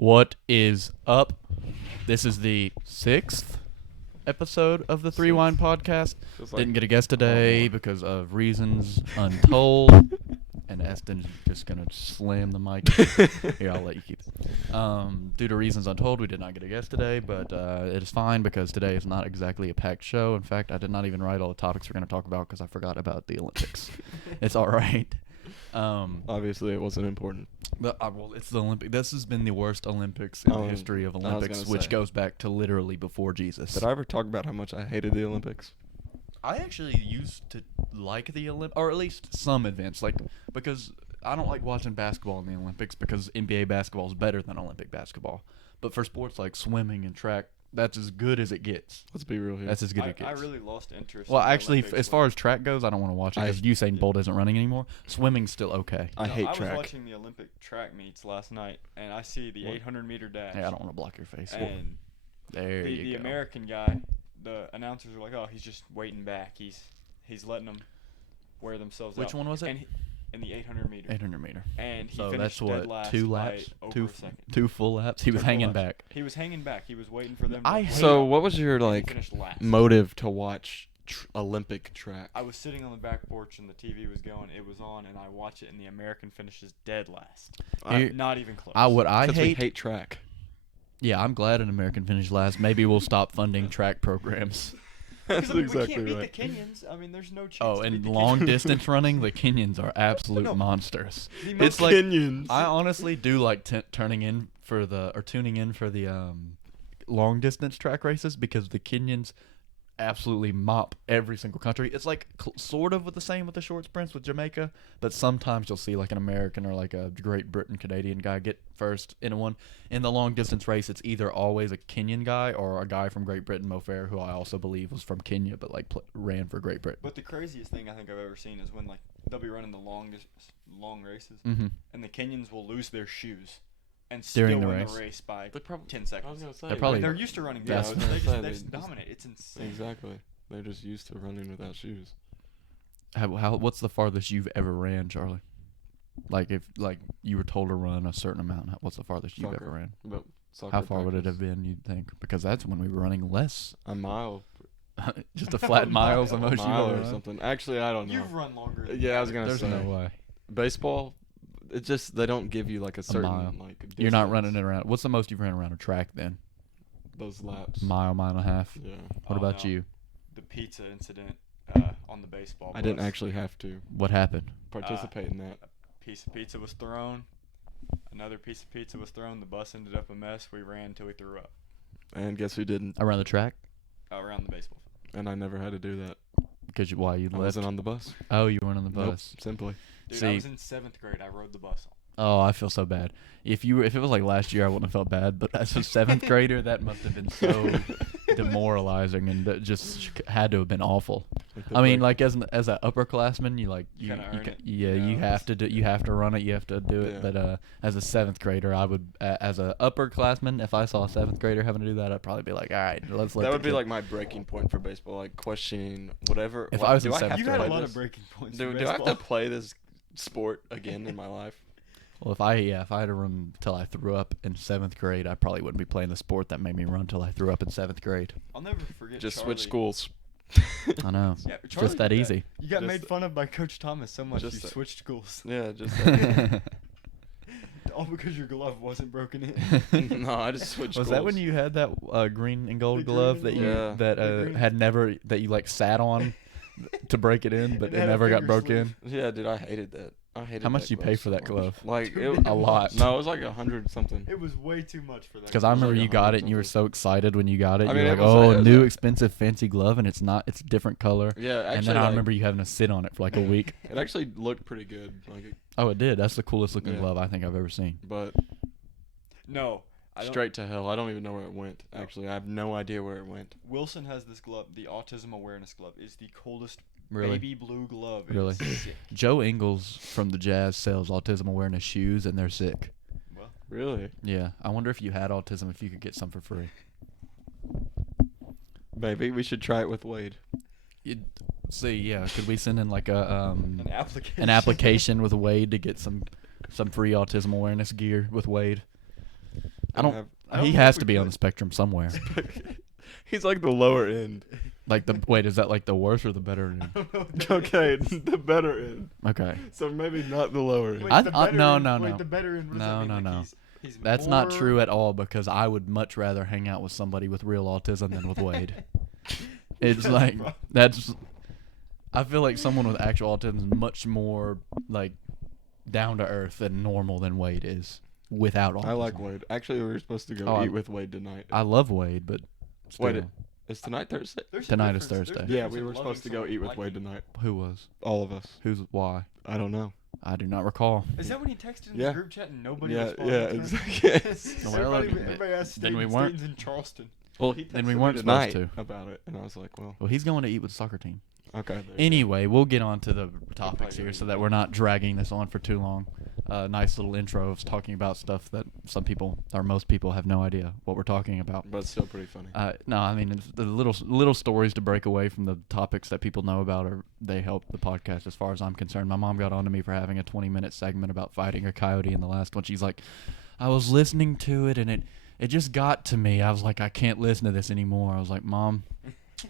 What is up? This is the 6th episode of the Threewind podcast. Didn't get a guest today because of reasons untold. And Eston's just going to slam the mic. Here, I'll let you keep it. Due to reasons untold, we did not get a guest today, but it is fine because today is not exactly a packed show. In fact, I did not even write all the topics we're going to talk about because I forgot about the Olympics. It's all right. Obviously, it wasn't important. But well, it's the Olympic. This has been the worst Olympics in the history of Olympics, which goes back to literally before Jesus. Did I ever talk about how much I hated the Olympics? I actually used to like the Olympics, or at least some events, because I don't like watching basketball in the Olympics because NBA basketball is better than Olympic basketball. But for sports like swimming and track, that's as good as it gets. Let's be real here. That's as good as it gets. I really lost interest. Well, in actually, Olympics as far as track goes, I don't want to watch it because Usain Bolt isn't running anymore. Swimming's still okay. I hate I track. was watching the Olympic track meets last night, and I see the 800-meter dash. Hey, I don't want to block your face. And There you the go. American guy, the announcers were like, "Oh, he's just waiting back. He's letting them wear themselves out." Which one was it? And in the 800-meter. 800-meter. And he So finished that's dead what, last 2 by laps? over Two a second. two full laps? He was Full hanging laps. back. He was hanging back. He was waiting for them. I to hate- So, what was your and he finished last. motive to watch Olympic track? I was sitting on the back porch and the TV was going. It was on, and I watch it, and the American finishes dead last. Not even close. What I Because we hate. hate track. Yeah, I'm glad an American finished last. Maybe we'll stop funding track programs. That's we exactly can't beat right. the Kenyans. I mean, there's no chance. Oh, to and beat the long Kenyans. distance running, the Kenyans are absolute No. monsters. The It's most- like Kenyans. I honestly do like tuning in for the long distance track races because the Kenyans absolutely mop every single country. It's like sort of the same with the short sprints with Jamaica, but sometimes you'll see like an American or like a Great Britain Canadian guy get first in one. In the long distance race, it's either always a Kenyan guy or a guy from Great Britain, Mo Farah, who I also believe was from Kenya but like ran for Great Britain. But the craziest thing I think I've ever seen is when like they'll be running the long races, Mm-hmm. and the Kenyans will lose their shoes and During still the win race. the race by They prob- 10 I was seconds. gonna say They're probably- They're used to running Yeah, I fast. was gonna They say, just they just- dominate. It's insane. Exactly. They're just used to running without shoes. What's the farthest you've ever ran, Charlie? Like if you were told to run a certain amount, what's the farthest you've Soccer. ever ran? But soccer How far would it practice, have been, you'd think? Because that's when we were running less. a mile. Just a flat mile's the A most you've mile ever or run. something. Actually, I don't know. You've run longer. Than Yeah, I was gonna There's say. no way. Baseball, it just they don't give you like a certain mile. like. You're not distance. running it around. What's the most you've ran around a track then? Those laps. Mile and a half. Yeah. What Oh, about no. you? The pizza incident on the baseball. I didn't bus. actually have to What happened? participate in that. Piece of pizza was thrown. Another piece of pizza was thrown. The bus ended up a mess. We ran until we threw up And guess who didn't? Around the track? around the baseball field. And I never had to do that. Because why you I left? wasn't on the bus. Oh, you weren't on the Nope, bus. simply. Dude, See- I was in 7th grade. I rode the bus. Oh, I feel so bad. If it was like last year, I wouldn't have felt bad. But as a 7th grader, that must have been so demoralizing, and that just had to have been awful. I mean, like as an upperclassman, you Kinda earn it. yeah, You you know, have to run it, you have to do it. Yeah. But as a 7th grader, I would as a upperclassman, if I saw a 7th grader having to do that, I'd probably be like, all right, let's let that the would be kid-" like my breaking point for baseball, like questioning whatever. If what- I was do in I seventh have You to had a play lot this? of breaking points. Do, in do I have to baseball. play this sport again in my life? Well, if I had to run till I threw up in 7th grade, I probably wouldn't be playing the sport that made me run till I threw up in 7th grade. I'll never forget. Just Charlie. switch schools. I know. Yeah, It's Charlie just that did easy. You got Just made that- fun of by Coach Thomas so much you just that- switched schools. Yeah, just All because your glove wasn't broken in. no, I just switched Was schools. that when you had that green and gold The green glove and that gold. you Yeah. that green- had never that you like sat on to break it in, but It it had a never got finger broke sleeve. in? Yeah, dude, I hated that. I hated. How much that did you pay glove for so that much. glove? Like Dude, A lot. No, it was like 100 something. It was way too much for that. Because I was remember like you got it 100 and you were something. so excited when you got it. I You mean, were it like, was "Oh, a- new expensive fancy glove, and it's a different color." Yeah, actually, And then I like, remember you having to sit on it for like a week. it actually looked pretty good. Like, Oh, it did. That's the coolest looking Yeah. glove I think I've ever seen. but No. I don't- straight to hell. I don't even know where it went. Actually, I have no idea where it went. Wilson has this glove. The Autism Awareness Glove is the coldest Really? baby blue glove. It Really? is sick. Joe Ingles from the Jazz sells autism awareness shoes, and they're sick. Well, Really? Yeah, I wonder if you had autism, if you could get some for free. Maybe we should try it with Wade. See, yeah, could we send in like a an application. an application with Wade to get some free autism awareness gear with Wade? I don't. He has to be on the spectrum somewhere. He's like the lower end. Like wait, is that like the worst or the better end? Okay, the better end. Okay. So maybe not the lower end. Wait, no. the better end. What does that mean? No. He's That's not true at all because I would much rather hang out with somebody with real autism than with Wade. It's like that's. I feel like someone with actual autism is much more like down to earth and normal than Wade is without autism. I like Wade. Actually, we were supposed to go eat with Wade tonight. I love Wade, but still. Wait, is tonight Thursday? Tonight is Thursday. Yeah, we were supposed to go eat with Wade tonight. Who was? All of us. Why? I don't know. I do not recall. Is that when he texted in the group chat and nobody responded? Yeah, exactly. Well, everybody asked then we Steven weren't. Stevens in Charleston. Well, then we weren't supposed to about it, and I was like, well, he's going to eat with the soccer team. Okay. Anyway, we'll get on to the topics here so that we're not dragging this on for too long. Nice little intro of talking about stuff that some people or most people have no idea what we're talking about. But it's still pretty funny. No, I mean it's the little stories to break away from the topics that people know about, or they help the podcast as far as I'm concerned. My mom got on to me for having a 20-minute segment about fighting a coyote in the last one. She's like, I was listening to it and it just got to me. I was like, I can't listen to this anymore. I was like, Mom,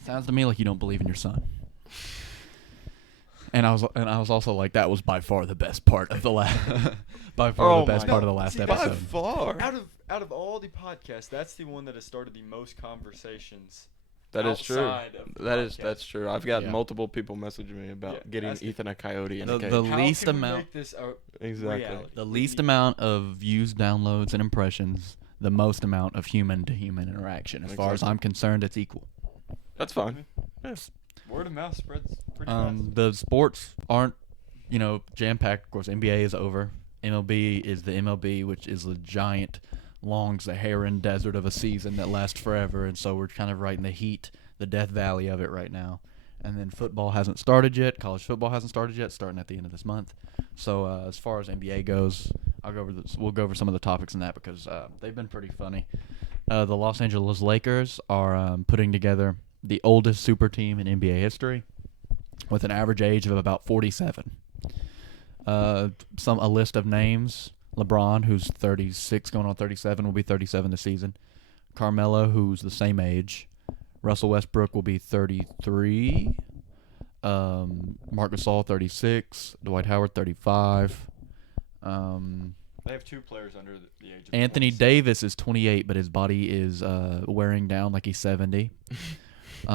sounds to me like you don't believe in your son. And I was also like, that was by far the best part of the last, part of the last episode. By far. Out of all the podcasts, that's the one that has started the most conversations. That is true. That's true. I've got multiple people messaging me about getting Ethan a coyote in a cage. The least amount. Exactly. Reality? The least amount of views, downloads, and impressions. The most amount of human to human interaction. As far as I'm concerned, it's equal. That's fine. Yes. Word of mouth spreads pretty fast. The sports aren't, jam-packed. Of course, NBA is over. MLB is the MLB, which is the giant, long Saharan desert of a season that lasts forever. And so we're kind of right in the heat, the death valley of it right now. And then football hasn't started yet. College football hasn't started yet, starting at the end of this month. So as far as NBA goes, we'll go over some of the topics in that because they've been pretty funny. The Los Angeles Lakers are putting together the oldest super team in NBA history with an average age of about 47. A list of names. LeBron, who's 36, going on 37, will be 37 this season. Carmelo, who's the same age. Russell Westbrook will be 33. Marc Gasol, 36. Dwight Howard, 35. They have two players under the age of Anthony 27. Davis is 28, but his body is wearing down like he's 70. Who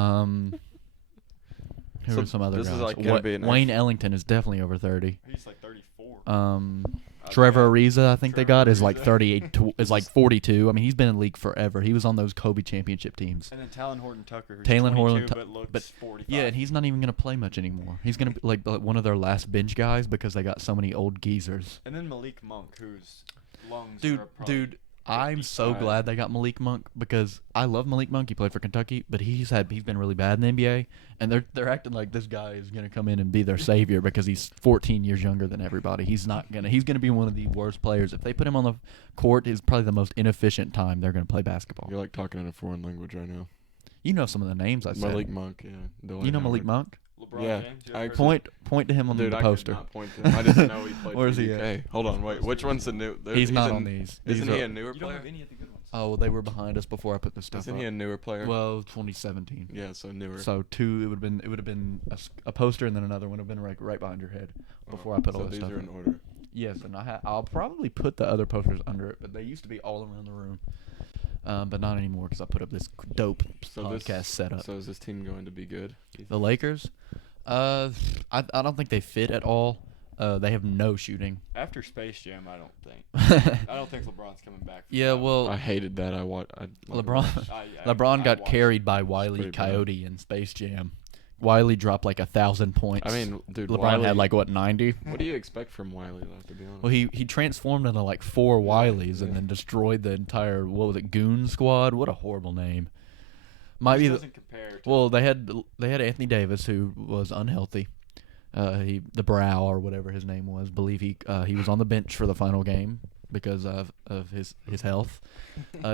are some other guys? Is like gonna be Wayne Ellington is definitely over 30. He's like 34. Trevor Ariza, I think they got, is Ariza. like 38. Is like 42. I mean, he's been in the league forever. He was on those Kobe championship teams. And then Talon Horton-Tucker, who's Talon 22 but looks 45. Yeah, and he's not even gonna play much anymore. He's gonna be like one of their last bench guys because they got so many old geezers. And then Malik Monk, whose lungs are probably Dude, I'm so glad they got Malik Monk because I love Malik Monk. He played for Kentucky, but he's been really bad in the NBA, and they're acting like this guy is gonna come in and be their savior because he's 14 years younger than everybody. He's gonna be one of the worst players. If they put him on the court, it's probably the most inefficient time they're gonna play basketball. You're like talking in a foreign language right now. You know some of the names I said. Malik Monk, yeah. You know Malik Monk? LeBron Yeah, James. Point to him on the poster. I could not point to him. I just know he played Where's for he UK. at? Hold on, wait. Which one's the new? He's not on these. Isn't These he are- a newer You don't player? have any of the good ones. Oh, well, they were behind us before I put this stuff Isn't up. he a newer player? Well, 2017. Yeah, so newer. So two, it would have been a poster and then another one would have been right behind your head before I put all this stuff. So these are in. in order. Yes, and I'll probably put the other posters under it, but they used to be all around the room, but not anymore because I put up this dope podcast setup. So is this team going to be good? The Lakers, I don't think they fit at all. They have no shooting. After Space Jam, I don't think LeBron's coming back. Yeah, well, I hated that. LeBron got carried by Wile E. Coyote in Space Jam. Wiley dropped like 1,000 points. I mean, dude, LeBron had like 90. What do you expect from Wiley, though? To be honest. Well, he transformed into like 4 Wileys and then destroyed the entire Goon Squad. What a horrible name. Might be doesn't compare. Well, they had Anthony Davis who was unhealthy. The Brow or whatever his name was. Believe he was on the bench for the final game because of his health.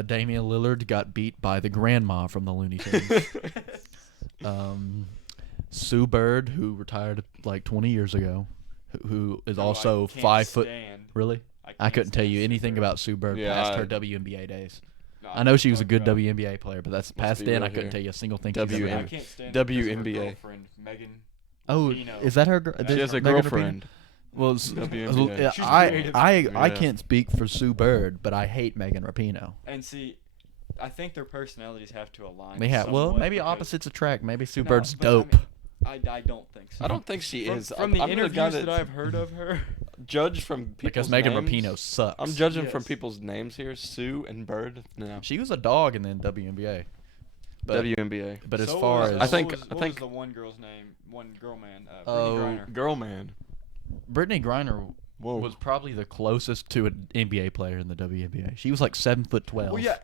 Damian Lillard got beat by the grandma from the Looney Tunes. Sue Bird, who retired like 20 years ago, who is also 5 foot. Stand. Really? I couldn't tell you anything about Sue Bird past her WNBA days. No, I know she was a good WNBA player, but that's past then. I couldn't tell you a single thing. I can't stand WNBA. her girlfriend, Megan. Oh, Rapinoe. is that her? She has a girlfriend. Well, WNBA. I can't speak for Sue Bird, but I hate Megan Rapinoe. And see, I think their personalities have to align. They have. Well, maybe opposites attract. Maybe Sue Bird's dope. I don't think so. I don't think she is. From the interviews that I've heard of her. Judge from people's because Megan names. Rapinoe sucks. I'm judging from people's names here. Sue and Bird. No. She was a dog in the WNBA. But, WNBA. But as far as I think what was the one girl's name? One girl man. Brittany Griner. Girl man. Brittany Griner was probably the closest to an NBA player in the WNBA. She was like 7'12". Well, yeah.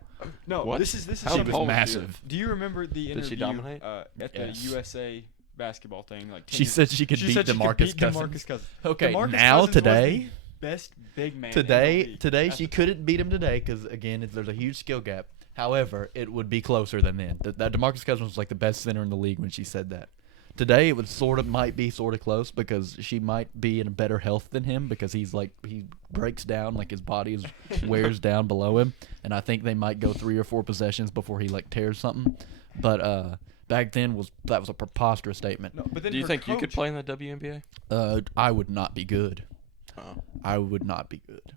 No, what? This is she was massive. Do you remember the interview? Did she dominate? At the USA basketball thing? Like she said she could beat DeMarcus Cousins. Okay, DeMarcus now Cousins today. Was the best big man. Today she couldn't beat him today because again there's a huge skill gap. However, it would be closer than then. That DeMarcus Cousins was like the best center in the league when she said that. Today it would might be close because she might be in better health than him because he breaks down, like his body wears down below him, and I think they might go 3 or 4 possessions before he like tears something. But back then that was a preposterous statement. No, but then do you think you could play in the WNBA? I would not be good. Oh. I would not be good.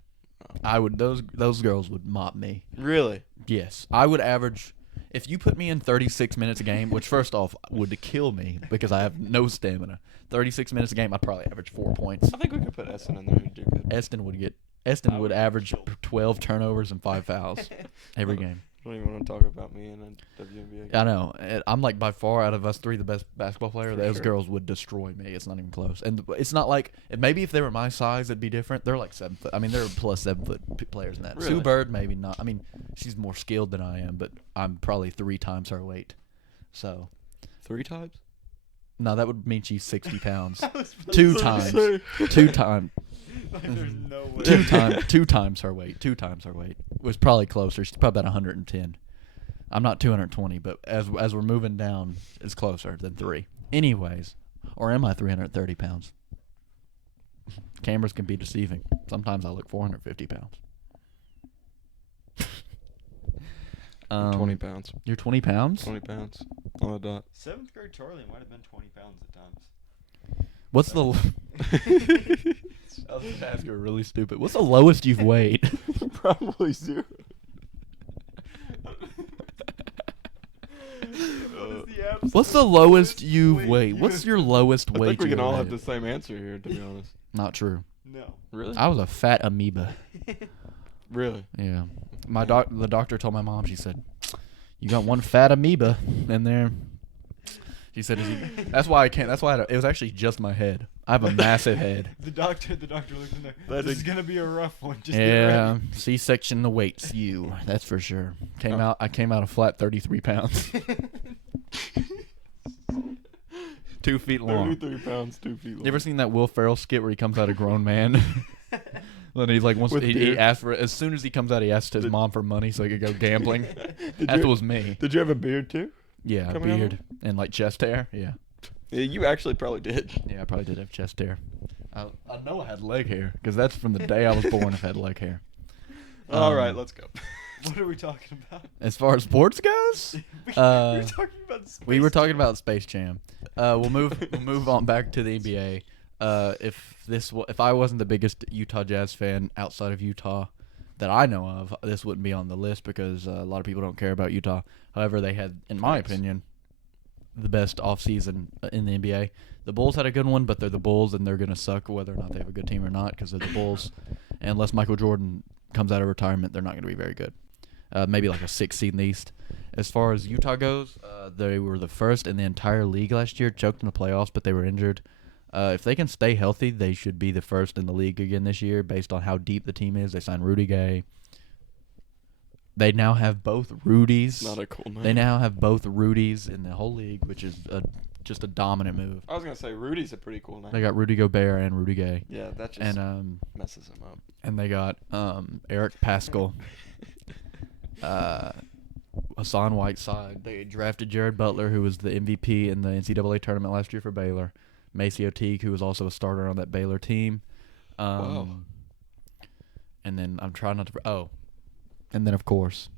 I would those girls would mop me. Really? Yes, I would average. If you put me in 36 minutes a game, which first off would kill me because I have no stamina. 36 minutes a game, I'd probably average 4 points. I think we could put Eston in there and do good. Eston would average 12 turnovers and 5 fouls every game. I don't even want to talk about me in a WNBA game. I know. I'm like by far out of us three the best basketball player. For Those sure. girls would destroy me. It's not even close. And it's not like maybe if they were my size, it'd be different. They're like 7 foot. I mean, they're plus 7 foot players in that. Really? Sue Bird, maybe not. I mean, she's more skilled than I am, but I'm probably 3 times her weight. So 3 times? No, that would mean she's 60 pounds. I was 2 about to times. say. 2 times. Like, there's no way. 2 times her weight. 2 times her weight. It was probably closer. She's probably about 110. I'm not 220, but as we're moving down, it's closer than 3. Anyways, or am I 330 pounds? Cameras can be deceiving. Sometimes I look 450 pounds. I'm 20 pounds. You're 20 pounds? 20 pounds on the dot. 7th grade Charlie might have been 20 pounds at times. What's the... I was going to ask you a really stupid... What's the lowest you've weighed? Probably 0. What's the lowest you've weighed? What's your lowest weight? I think we can all have weighed? the same answer here, to be honest. Not true. No. Really? I was a fat amoeba. Really? Yeah. The doctor told my mom, she said, "You got one fat amoeba in there." She said, "That's why I can't." That's why it was actually just my head. I have a massive head. The doctor looked in there. This is gonna be a rough one. Just get Yeah, ready. C-section awaits you. That's for sure. I came out a flat 33 pounds. 2 feet long. 33 pounds, 2 feet long. You ever seen that Will Ferrell skit where he comes out a grown man? Then he's like, he asked for as soon as he comes out, he asks his mom for money so he could go gambling. That was me. Did you have a beard too? Yeah, Coming beard out? and like chest hair. Yeah. Yeah, you actually probably did. Yeah, I probably did have chest hair. I know I had leg hair because that's from the day I was born. I've had leg hair. All right, let's go. What are we talking about? As far as sports goes, we were talking about Space we were talking Jam. about Space Jam. We'll move on back to the NBA. If I wasn't the biggest Utah Jazz fan outside of Utah that I know of, this wouldn't be on the list because a lot of people don't care about Utah. However, they had, in my opinion, the best offseason in the NBA. The Bulls had a good one, but they're the Bulls, and they're going to suck whether or not they have a good team or not because they're the Bulls. And unless Michael Jordan comes out of retirement, they're not going to be very good. Maybe like a 6th seed in the East. As far as Utah goes, they were the first in the entire league last year, choked in the playoffs, but they were injured. If they can stay healthy, they should be the first in the league again this year based on how deep the team is. They signed Rudy Gay. They now have both Rudys. Not a cool name. They now have both Rudys in the whole league, which is just a dominant move. I was going to say Rudy's a pretty cool name. They got Rudy Gobert and Rudy Gay. Yeah, that just And messes him up. and they got Eric Paschall. Hassan Whiteside. They drafted Jared Butler, who was the MVP in the NCAA tournament last year for Baylor. Maceo Teague, who was also a starter on that Baylor team. Wow. and then I'm trying not to. Oh, and then of course,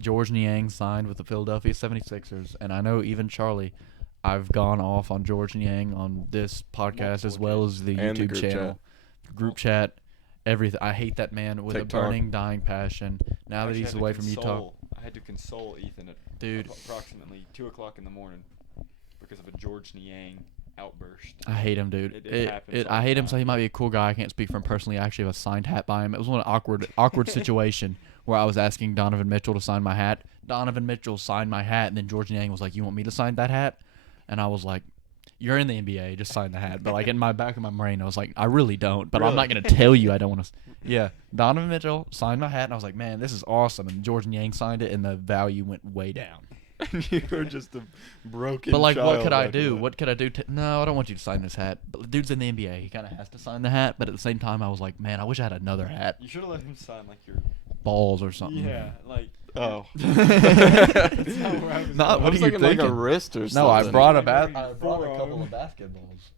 George Niang signed with the Philadelphia 76ers, and I know even Charlie, I've gone off on George Niang on this podcast as well as the And the YouTube group channel, group chat, everything. I hate that man with a TikTok. burning, dying passion. Now that Actually he's had to away from Utah, I had to console Ethan at dude, approximately 2:00 in the morning because of a George Niang outburst. I hate him, dude. It happens all I the hate him. So time. he might be a cool guy. I can't speak for him personally. I actually have a signed hat by him. It was one awkward situation where I was asking Donovan Mitchell to sign my hat. Donovan Mitchell signed my hat, and then George Niang was like, "You want me to sign that hat?" And I was like, "You're in the NBA. Just sign the hat." But like in my back of my brain, I was like, "I really don't." But I'm not gonna tell you I don't want to. Yeah, Donovan Mitchell signed my hat, and I was like, "Man, this is awesome." And George Niang signed it, and the value went way down. You were just a broken. But like, what child could I after do? that. What could I do? No, I don't want you to sign this hat. But the dude's in the NBA. He kind of has to sign the hat. But at the same time, I was like, man, I wish I had another hat, You should have let him sign like your. balls or something. Yeah, like. Oh. That's not where I was Not going. what I was are you thinking like a thinking? wrist or something. No, I brought Like I maybe brought a forearm. couple of basketballs.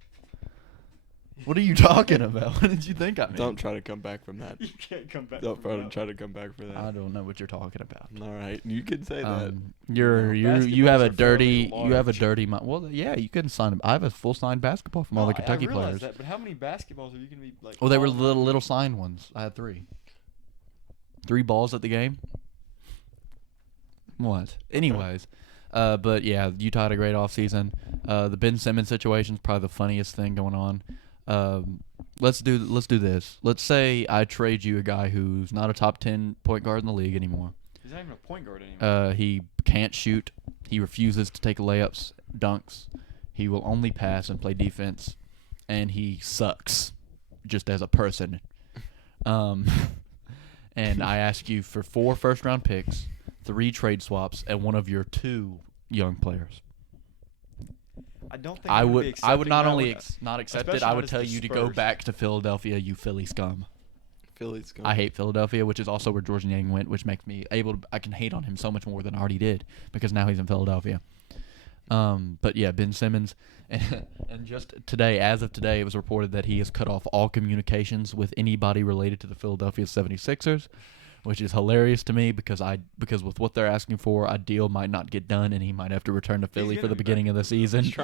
What are you talking about? What did you think I meant? Don't try to come back from that. You can't come back. Don't from that try to come back for that. I don't know what you're talking about. All right, you can say that. You have a basketballs are dirty fairly you have a large. dirty well yeah, you couldn't sign. I have a full signed basketball from all the Kentucky I realize players. that, but how many basketballs are you gonna be like? Oh, they were hauling around? little signed ones. I had 3 balls at the game. What? Anyways, but yeah, Utah had a great offseason. The Ben Simmons situation is probably the funniest thing going on. Let's do this. Let's say I trade you a guy who's not a top 10 point guard in the league anymore. He's not even a point guard anymore. He can't shoot. He refuses to take layups, dunks. He will only pass and play defense, and he sucks, just as a person. And I ask you for 4 first-round picks, 3 trade swaps, and one of your 2 young players. I don't think I I'm gonna be would accepting not that only one. not accept it. especially I not would as tell the you to go Spurs. back to Philadelphia, you Philly scum. Philly's going. I hate Philadelphia, which is also where George Niang went, which makes me I can hate on him so much more than I already did because now he's in Philadelphia. But yeah, Ben Simmons, and just today, as of today, it was reported that he has cut off all communications with anybody related to the Philadelphia 76ers, which is hilarious to me because with what they're asking for, a deal might not get done, and he might have to return to Philly for gonna the be beginning back. of the season. He's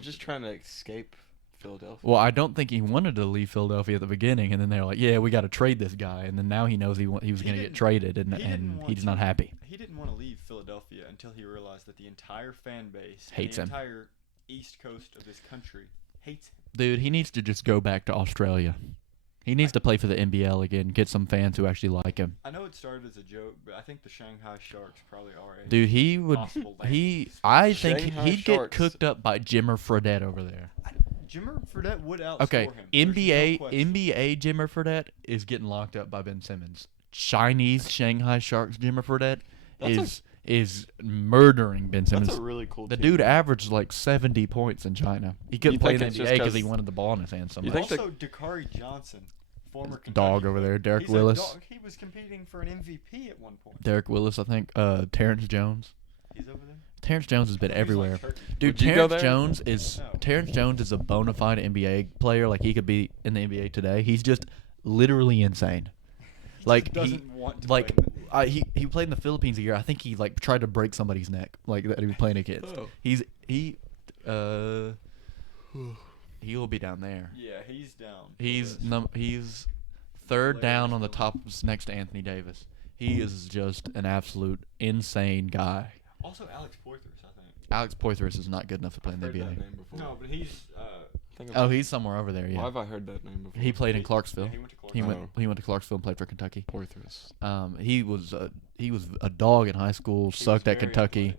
just trying to escape Philadelphia. Well, I don't think he wanted to leave Philadelphia at the beginning, and then they're like, "Yeah, we got to trade this guy," and then now he knows he was going to get didn't- traded, and didn't want he's to- not happy. He didn't want to leave Philadelphia until he realized that the entire fan base, Hates and him. the entire east coast of this country hates him. Dude, he needs to just go back to Australia. He needs to play for the NBL again, get some fans who actually like him. I know it started as a joke, but I think the Shanghai Sharks probably are a Dude, he would. possible I think Shanghai he'd get Sharks. cooked up by Jimmer Fredette over there. Jimmer Fredette would outscore Okay, him. There's no question. NBA Jimmer Fredette is getting locked up by Ben Simmons. Chinese Shanghai Sharks Jimmer Fredette is murdering Ben Simmons. That's a really cool The team. dude averaged like 70 points in China. He couldn't play in think the it's just NBA because he 'cause- wanted the ball in his hand so You much. think Also, Dakari Johnson, former Kentucky Dog over player. there, Derek He's a Willis. dog. He was competing for an MVP at one point. Derek Willis, I think. Terrence Jones. He's over there. Terrence Jones has been He's like everywhere. Turkey. Dude, Would you go Terrence there? Jones is a bona fide NBA player. Like he could be in the NBA today. He's just literally insane. He Like just doesn't want to like play in he played in the Philippines a year. I think he like tried to break somebody's neck like that he was playing against. Oh. He will be down there. Yeah, he's down. for He's this. he's third down on the Hilarious. top next to Anthony Davis. He is just an absolute insane guy. Also, Alex Poythress, I think. Alex Poythress is not good enough to play in the Heard that NBA. name before. No, but he's. Oh, he's somewhere over there. Why Yeah, have I heard that name before? he played in Yeah, Clarksville. he went to Clarksville. He went to Clarksville and played for Kentucky. Poythress. He was a dog in high school. He was Sucked at very Kentucky.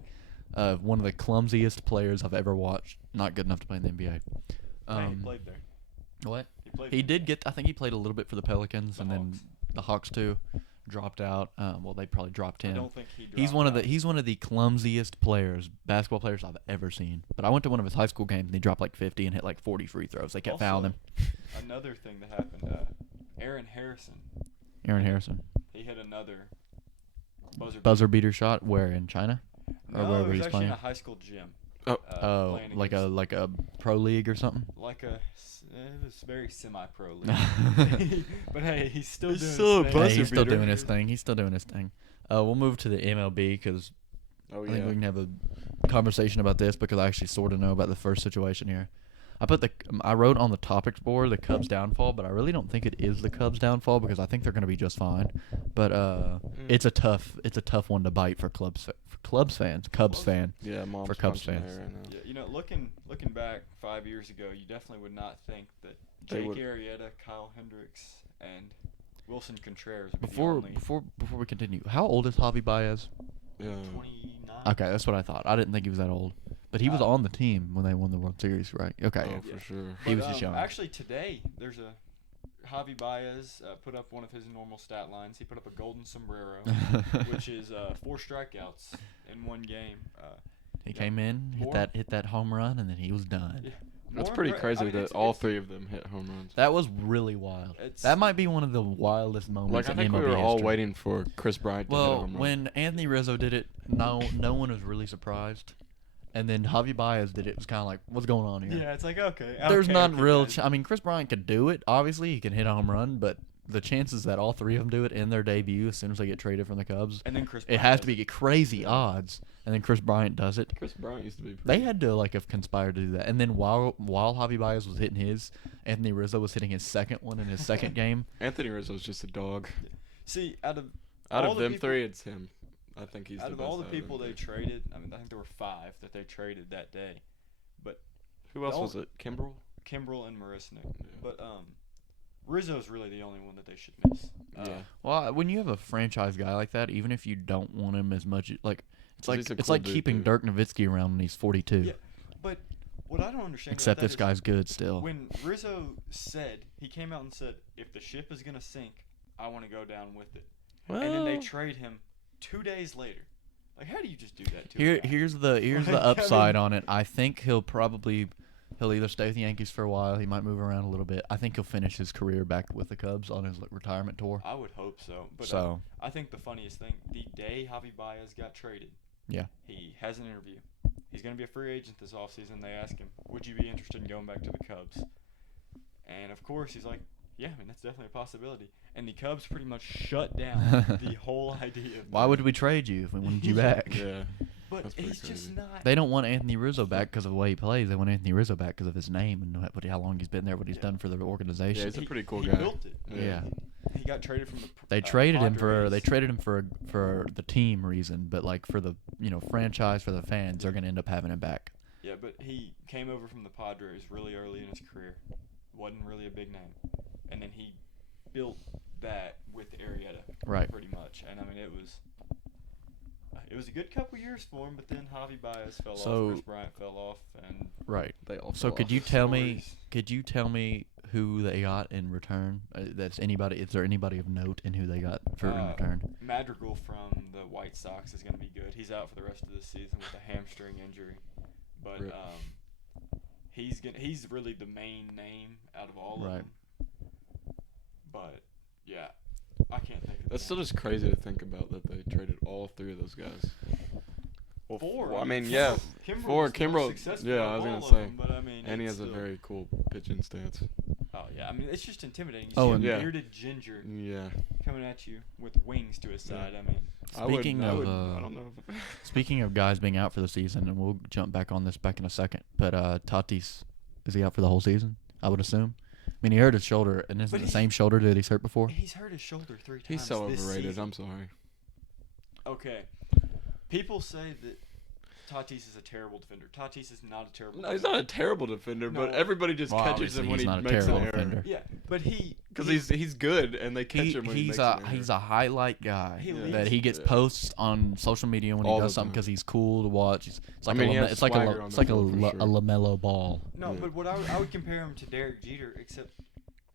athletic. One of the clumsiest players I've ever watched. Not good enough to play in the NBA. Yeah, he played there. What? Played He there. did get. I think he played a little bit for the Pelicans The and then Hawks. the Hawks too. Dropped out. Well, they probably dropped I him. don't think he He's dropped one of out. the clumsiest basketball players I've ever seen. But I went to one of his high school games and he dropped like 50 and hit like 40 free throws. They kept Also, fouling him. Another thing that happened, Aaron Harrison. Aaron Harrison. He hit another buzzer Buzzer beater shot where in China? Or No, wherever it was he's actually playing. in a high school gym. playing like against- a pro league or something. It was very semi-pro league. But hey, he's still doing his thing. Hey, buzzer he's still beater. doing his thing. He's still doing his thing. We'll move to the MLB because Oh I yeah. think we can have a conversation about this because I actually sort of know about the first situation here. I wrote on the topics board the Cubs downfall, but I really don't think it is the Cubs downfall because I think they're going to be just fine. But it's a tough one to bite for Cubs fan. Yeah, mom's for Cubs punching fans. there right now. Yeah, you know, looking back 5 years ago, you definitely would not think that They Jake would- Arrieta, Kyle Hendricks, and Wilson Contreras would be the Before only we continue, how old is Javi Baez? Yeah. 29. Okay, that's what I thought. I didn't think he was that old, but he was on the team when they won the World Series, right? Okay. Oh, Yeah. for sure. He But, was just young. Actually, today there's a Javi Baez put up one of his normal stat lines. He put up a golden sombrero, which is 4 strikeouts in one game. He came in, hit that home run, and then he was done. Yeah. That's More pretty impre- crazy I mean, that it's- all it's- 3 of them hit home runs. That was really wild. It's- That might be one of the wildest moments Like I in think MLB we were all history. waiting for Chris Bryant to hit a Well, home run. when Anthony Rizzo did it, no one was really surprised, and then Javi Baez did it. It was kind of like, what's going on here? Yeah, it's like okay. There's okay, not okay, real. guys. I mean, Chris Bryant could do it. Obviously, he can hit a home run, but the chances that all 3 of them do it in their debut as soon as they get traded from the Cubs, And then Chris. it Bryant has does to be crazy odds. And then Chris Bryant does it. Chris Bryant used to be. They had to have conspired to do that. And then while Javi Baez was hitting his, Anthony Rizzo was hitting his second one in his second game. Anthony Rizzo's just a dog. See, out of Out all of the them people- 3, it's him. I think he's out the of best. all the them people they 3. traded, I mean, I think there were 5 that they traded that day. Who else all- was it? Kimbrel. Kimbrel and Marisnik. Yeah. But Rizzo's really the only one that they should miss. Yeah. Well, when you have a franchise guy like that, even if you don't want him as much, like it's 'Cause like he's a it's cool like dude, keeping too. Dirk Nowitzki around when he's 42. Yeah. But what I don't understand Except about that this is guy's good still. when Rizzo said, he came out and said, if the ship is gonna sink, I want to go down with it. And then they trade him 2 days later. Like, how do you just do that to a guy? Here's the Like, I upside mean- on it. I think he'll either stay with the Yankees for a while. He might move around a little bit. I think he'll finish his career back with the Cubs on his retirement tour. I would hope so. But So I think the funniest thing, the day Javi Baez got traded, yeah, he has an interview. He's going to be a free agent this offseason. They ask him, would you be interested in going back to the Cubs? And, of course, he's like, yeah, I mean, that's definitely a possibility. And the Cubs pretty much shut down the whole idea of why would we trade you if we wanted you back? Yeah. But That's pretty he's just crazy. not. They don't want Anthony Rizzo back because of the way he plays. They want Anthony Rizzo back because of his name and how long he's been there, what he's Yeah. done for the Yeah, organization. he's a pretty cool he guy. built it. Yeah. He got traded from the. They traded him Padres. for the team reason, but like for the franchise for the fans, they're gonna end up having him back. Yeah, but he came over from the Padres really early in his career. Wasn't really a big name, and then he built that with Arrieta. Right. Pretty much, and I mean it was a good couple years for him, but then Javi Baez fell So- off, Chris Bryant fell off, and Right. They all. So fell could off. you tell me? stories. Could you tell me who they got in return? That's anybody? Is there anybody of note in who they got in return? Madrigal from the White Sox is going to be good. He's out for the rest of the season with a hamstring injury, but Rip. he's really the main name out of all of Right. them. But yeah, I can't think of. That's the still name. just crazy to think about that they traded all 3 of those guys. Well, Four. Well, I mean, yeah. Kimbrel Four. was the most Kimbrel. successful Yeah, of I was all gonna of say. them, but I mean, And he it's has a still- very cool pitching stance. Oh yeah, I mean it's just intimidating. You Oh, see and- a Yeah. bearded ginger Yeah. coming at you with wings to his side. I mean, Speaking I of, would, I don't know. Speaking of guys being out for the season, and we'll jump back on this back in a second. But Tatis, is he out for the whole season? I would assume. I mean, he hurt his shoulder, and is But it the he- same shoulder that he's hurt before? he's hurt his shoulder 3 times. He's so this overrated. season. I'm sorry. Okay, people say that Tatis is a terrible defender. Tatis is not a terrible. No, he's not a terrible defender, but No. everybody just Well, catches obviously him when he's he not a makes an terrible error. defender. Yeah, but Because he's good, and they catch him when he he's makes an error. he's a highlight guy He that leads- he gets Yeah. posts on social media when he All does the something time. because he's cool to watch. It's I like mean, he has it's like swagger a on it's the like field for sure. a Lamelo ball. No, Yeah. but what I would compare him to Derek Jeter, except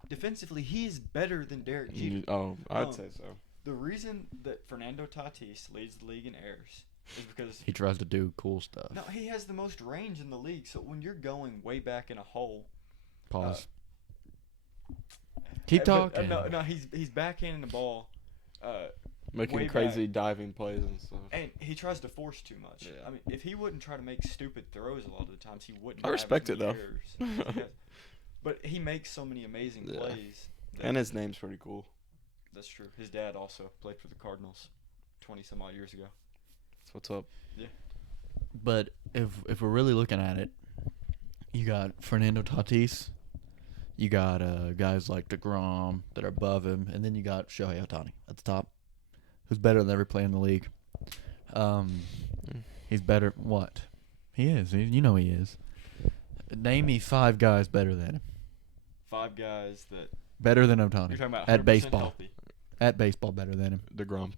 defensively he is better than Derek Jeter. Oh, I'd Um, say so. The reason that Fernando Tatis leads the league in errors is because He tries to do cool stuff. no, he has the most range in the league. So when you're going way back in a hole, Pause. Keep but, talking. no, he's backhanding the ball. Making way crazy back. diving plays and stuff. And he tries to force too much. Yeah. I mean, if he wouldn't try to make stupid throws a lot of the times, he wouldn't. I have respect as it, many though. errors as he has. But he makes so many amazing Yeah. plays. that- And his name's pretty cool. That's true. His dad also played for the Cardinals 20 some odd years ago. That's what's up. But if we're really looking at it, you got Fernando Tatis, you got guys like DeGrom that are above him, and then you got Shohei Ohtani at the top, who's better than every player in the league. He's better. What? He is. You know he is. Name me 5 guys better than him. 5 guys that Better than you're Ohtani. talking about 100% At baseball. healthy. At baseball, better than him. DeGrom.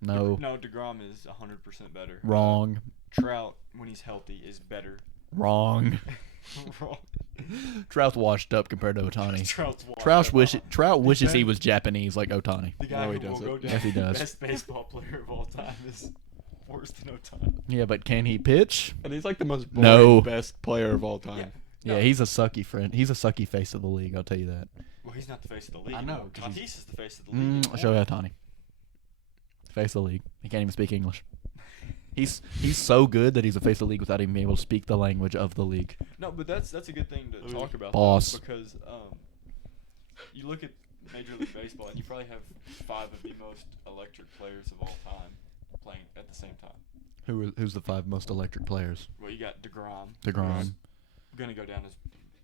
No. No, DeGrom is 100% better. Wrong. Trout, when he's healthy, is better. Wrong. Wrong. Trout's washed up compared to Ohtani. Trout's washed Trout up. wishes he Ben- was Japanese like Ohtani. The guy No, he who will doesn't. go down Yes, he does. best baseball player of all time is worse than Ohtani. Yeah, but can he pitch? And he's like the most No. boring best player of all time. Yeah, he's a sucky friend. He's a sucky face of the league. I'll tell you that. Well, he's not the face of the league. I know, anymore. 'cause Tatis is the face of the league. Shohei Ohtani. Face of the league. He can't even speak English. He's so good that he's a face of the league without even being able to speak the language of the league. No, but that's a good thing to talk about. Boss. Though, because you look at Major League Baseball and you probably have 5 of the most electric players of all time playing at the same time. Who's the 5 most electric players? Well, you got DeGrom. DeGrom. Who's going to go down as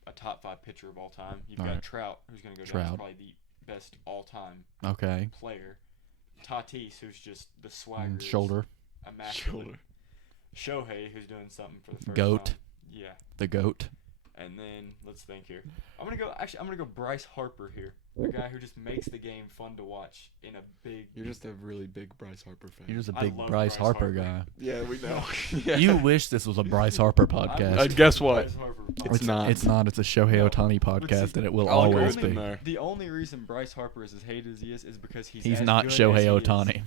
a top 5 pitcher of all time. You've got Alright. Trout, who's going to go down Trout. as probably the best all-time Okay. player. Tatis, who's just the swagger. is Shoulder. immaculate. Shohei, who's doing something for the first Goat. time. Yeah. The GOAT. And then let's think here. I'm gonna go Bryce Harper here. The guy who just makes the game fun to watch in a big. You're just a really big Bryce Harper fan. You're just a I big love Bryce Bryce Harper Harper. guy. Yeah, we know. You wish this was a Bryce Harper podcast. guess what? Bryce Harper. It's not. It's not. It's a Shohei No. Ohtani But podcast, see, and it will I'll always agree be. with there. The only reason Bryce Harper is as hated as he is because he's He's as not good Shohei as he is. Ohtani.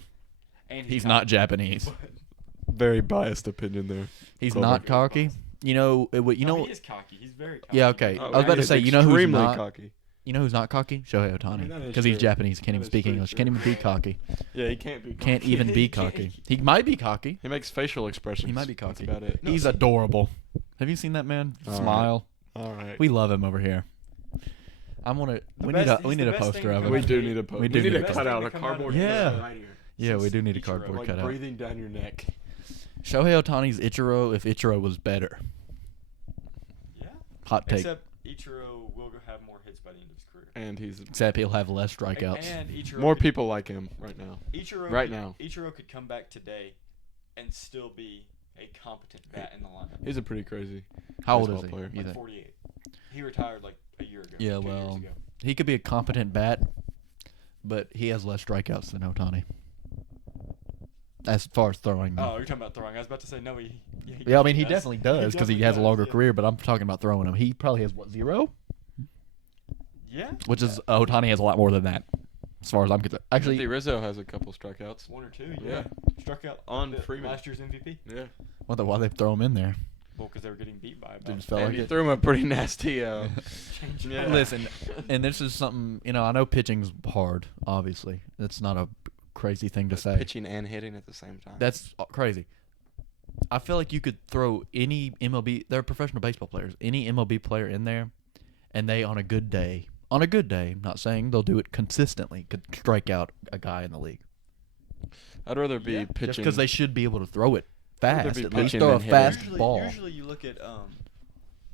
And He's not Japanese. But- Very biased opinion there. He's Cool. not cocky. You know. You no, know. he is cocky. He's very cocky. Yeah. Okay. Oh, I was about to he's say. You know who's extremely not. cocky. You know who's not cocky? Shohei that Ohtani. is Because he's true. Japanese. Can't That even is speak pretty English. true. Can't even be cocky. Yeah, he can't be. Can't cocky. even be He can't- cocky. He might be cocky. He makes facial expressions. He might be cocky. That's about it. No, He's see- adorable. Have you seen that man All right. smile? All right. We love him over here. I'm gonna. We best- need a. he's We the need a best poster thing of to him. We come do out need a of- post. We We do need need to a cut post. out a Best thing to come out cardboard of Yeah. cutout right here. Yeah, we do need a Ichiro. cardboard Like cutout. Breathing down your neck. Shohei Ohtani's Ichiro if Ichiro was better. Yeah. Hot take. Except Ichiro will have more hits by the end of his career. And he's Except he'll have less strikeouts. And Ichiro more could- people like him right now. Ichiro right could- now. Ichiro could come back today and still be a competent bat in the lineup. He's a pretty crazy. How old is baseball he? player. You Like think? 48. He retired like a year ago. Yeah, 2 well, years ago. He could be a competent bat, but he has less strikeouts than Ohtani. As far as throwing. Oh, you're talking about throwing. I was about to say no. Yeah, I mean he does. definitely does because he has a definitely longer does, yeah. career. But I'm talking about throwing him. He probably has what 0, Yeah. which is Ohtani has a lot more than that, as far as I'm concerned. Actually, Actually, Rizzo has a couple strikeouts. 1 or 2. Yeah. Yeah. Struck out On the- Freeman. last year's MVP. Yeah. why they throw him in there? Well, because they were getting beat by Dude, about. just felt And like he it. threw him a pretty nasty. Change Yeah. Listen, and this is something I know pitching's hard. Obviously, that's not a crazy thing to say. pitching and hitting at the same time. That's crazy. I feel like you could throw any MLB. They're professional baseball players. Any MLB player in there, and they on a good day. I'm not saying they'll do it consistently. Could strike out a guy in the league I'd rather be Yeah. pitching. just because they should be able to throw it rather fast. be At least pitching throw a than fast hitting. usually, ball. Usually, you look at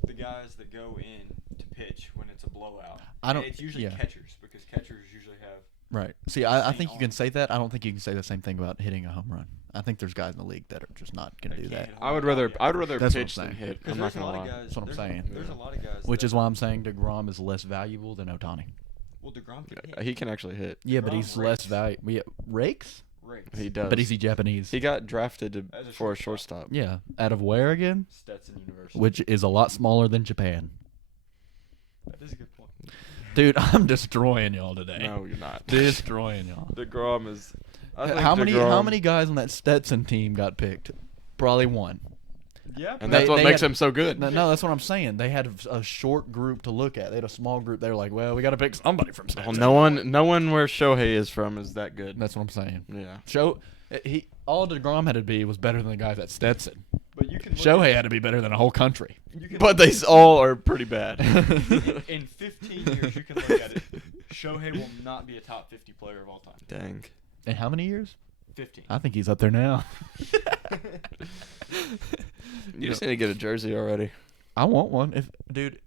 the guys that go in to pitch when it's a blowout. I don't- And it's usually yeah. catchers because catchers usually have. Right. See, I Same think you can arm. say that. I don't think you can say the same thing about hitting a home run. I think there's guys in the league that are just not going to They do can't that. hit I would home rather. run, I'd yeah, rather That's what I'm pitch than saying. hit. Because I'm not there's a gonna lot of lie. guys. That's what I'm there's- saying. There's a lot of guys. Which that- is why I'm saying DeGrom is less valuable than Ohtani. Well, DeGrom can Yeah, hit. he can actually hit. Yeah, but DeGrom he's less rakes. valuable. Yeah, rakes? Rakes. He does. But is he Japanese? He got drafted As a for a shortstop. shortstop. Yeah. Out of where again? Stetson University. Which is a lot smaller than Japan. That is a good point. Dude, I'm destroying y'all today. No, you're not. Destroying y'all. DeGrom is. I think How many DeGrom- how many guys on that Stetson team got picked? Probably one. Yeah, And that's what they makes had- him so good. No, that's what I'm saying. They had a short group to look at. They had a small group. They were like, well, we got to pick somebody from Well, Stetson. no one where Shohei is from is that good. That's what I'm saying. Yeah. All DeGrom had to be was better than the guys at Stetson. but you can look Shohei at, had to be better than a whole country. you can But look they all are pretty bad. in 15 years, you can look at it. Shohei will not be a top 50 player of all time. Dang. In how many years? 15. I think he's up there now. You just need to get a jersey already. I want one. Dude,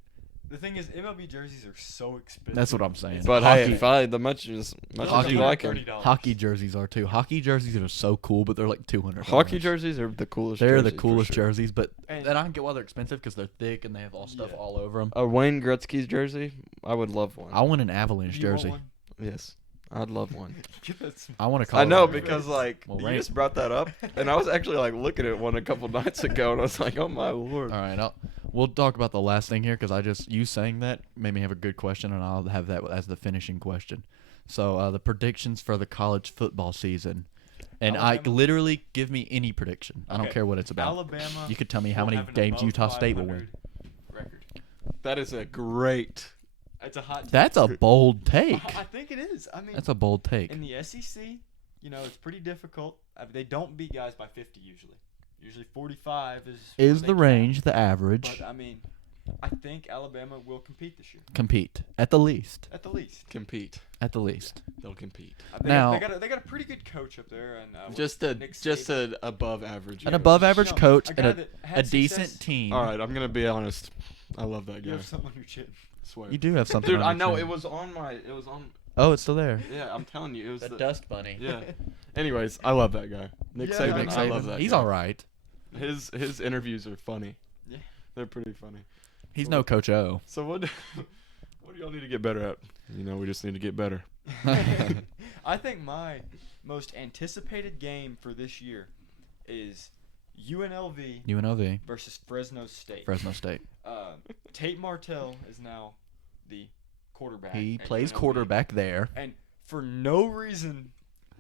The thing is, MLB jerseys are so expensive. that's what I'm saying. But hockey, hey, fine, the much as Hockey- you like them. $130. hockey jerseys are too. Hockey jerseys are so cool, but they're like $200. Hockey jerseys are the coolest. They're the jersey for coolest sure. jerseys, but And- and I can get why they're expensive because they're thick and they have all stuff Yeah. all over them. A Wayne Gretzky's jersey, I would love one. I want an Avalanche Do you want jersey. one? Yes, I'd love one. That's- I want a I know Colorado. because like Well, you right. just brought that up, and I was actually like looking at one a couple nights ago, and I was like, oh my lord. All right, we'll talk about the last thing here because you saying that made me have a good question, and I'll have that as the finishing question. So the predictions for the college football season, and Alabama? literally give me any prediction. I don't Okay. care what it's about. Alabama. You could tell me how will many have an games above Utah State will 500 win. Record. That is a great. It's a hot. Take. That's a bold take. I think it is. I mean, That's a bold take. in the SEC, it's pretty difficult. They don't beat guys by 50 usually. Usually 45 is. where Is they the cap. range the average? But I mean, I think Alabama will compete this year Compete at the least. at the least. Compete. At the least. They'll compete. Now- they got a pretty good coach up there, and Just an above average. An coach. above average No, coach a and guy a that had decent success. team. All right, I'm gonna be honest. I love that You guy. have something on your chin. I swear. You do have something. Dude, on I your know chin. it was on my. It was on. Oh, it's still there. Yeah, I'm telling you, it was the. dust bunny. Yeah. Anyways, I love that guy. Nick Yeah, Saban. Nick I love that. He's guy. all right. His interviews are funny. Yeah. They're pretty funny. He's no Coach O. So what do y'all need to get better at? We just need to get better. I think my most anticipated game for this year is UNLV UNLV, versus Fresno State. Fresno State. Tate Martell is now the quarterback. He at plays UNLV. quarterback there. And for no reason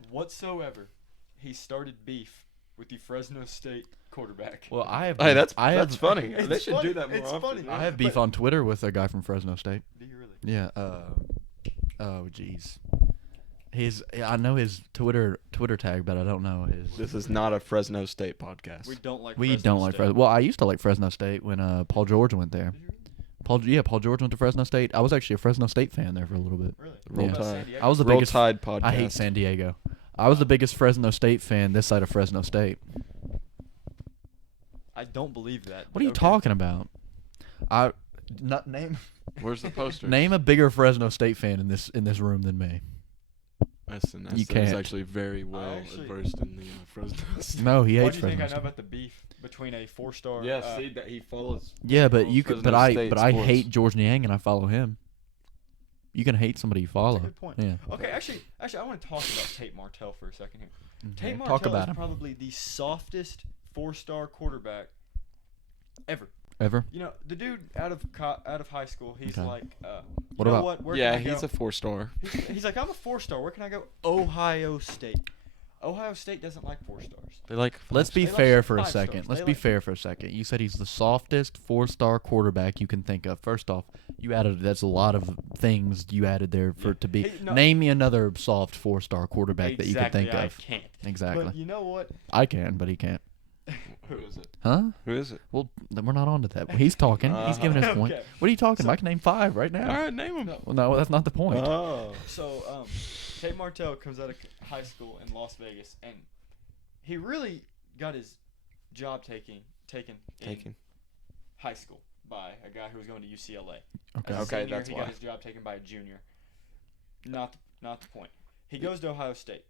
whatsoever, he started beef with the Fresno State quarterback. Well, I have. Hey, that's have funny. It's They should funny. do that more It's often. funny. I have beef But- on Twitter with a guy from Fresno State. Do you really? Yeah. Oh, jeez. I know his Twitter tag, but I don't know his. This is not a Fresno State podcast. We don't like We Fresno don't like State. Fresno. Well, I used to like Fresno State when Paul George went there. Did you really? Paul George went to Fresno State. I was actually a Fresno State fan there for a little bit. Really? Roll What about Tide. San Diego? I was the Roll biggest. Tide podcast. I hate San Diego. I was the biggest Fresno State fan this side of Fresno State. I don't believe that. What are you Okay. talking about? Name Where's the poster? name a bigger Fresno State fan in this room than me. Eston. You Eston is can't. actually very well actually- versed in the Fresno State. No, he What hates do you think Fresno I know State. about the beef between a four-star? Yeah, see that he follows. Yeah, but follows you could. Fresno But State I sports. hate George Niang and I follow him. You can hate somebody you follow. That's a good point. Yeah. Okay, actually, I want to talk about Tate Martell for a second here. Okay, Tate talk Martell about is him. probably the softest four-star quarterback ever. Ever? The dude out of high school, he's Okay. like, What about- what? Where Yeah, can I he's go? a 4-star. He's like, I'm a four-star. Where can I go? Ohio State. Ohio State doesn't like four stars. They like. Let's be They like fair for a 5 second. stars. Let's They be like- fair for a second. You said he's the softest four-star quarterback you can think of. First off, that's a lot of things you added there for it to be. Hey, no. Name me another soft four-star quarterback that you can think I of. can't. Exactly. But you know what? I can, but he can't. Who is it? Huh? Who is it? Well, then we're not on to that. He's talking. He's giving his point. Okay. What are you talking So- about? I can name 5 right now. All right, name him. Well, no, that's not the point. Oh. So, Tate Martell comes out of high school in Las Vegas, and he really got his job taken in high school by a guy who was going to UCLA. Okay. As a Okay, senior, that's he why. got his job taken by a junior. Not the point. He goes to Ohio State,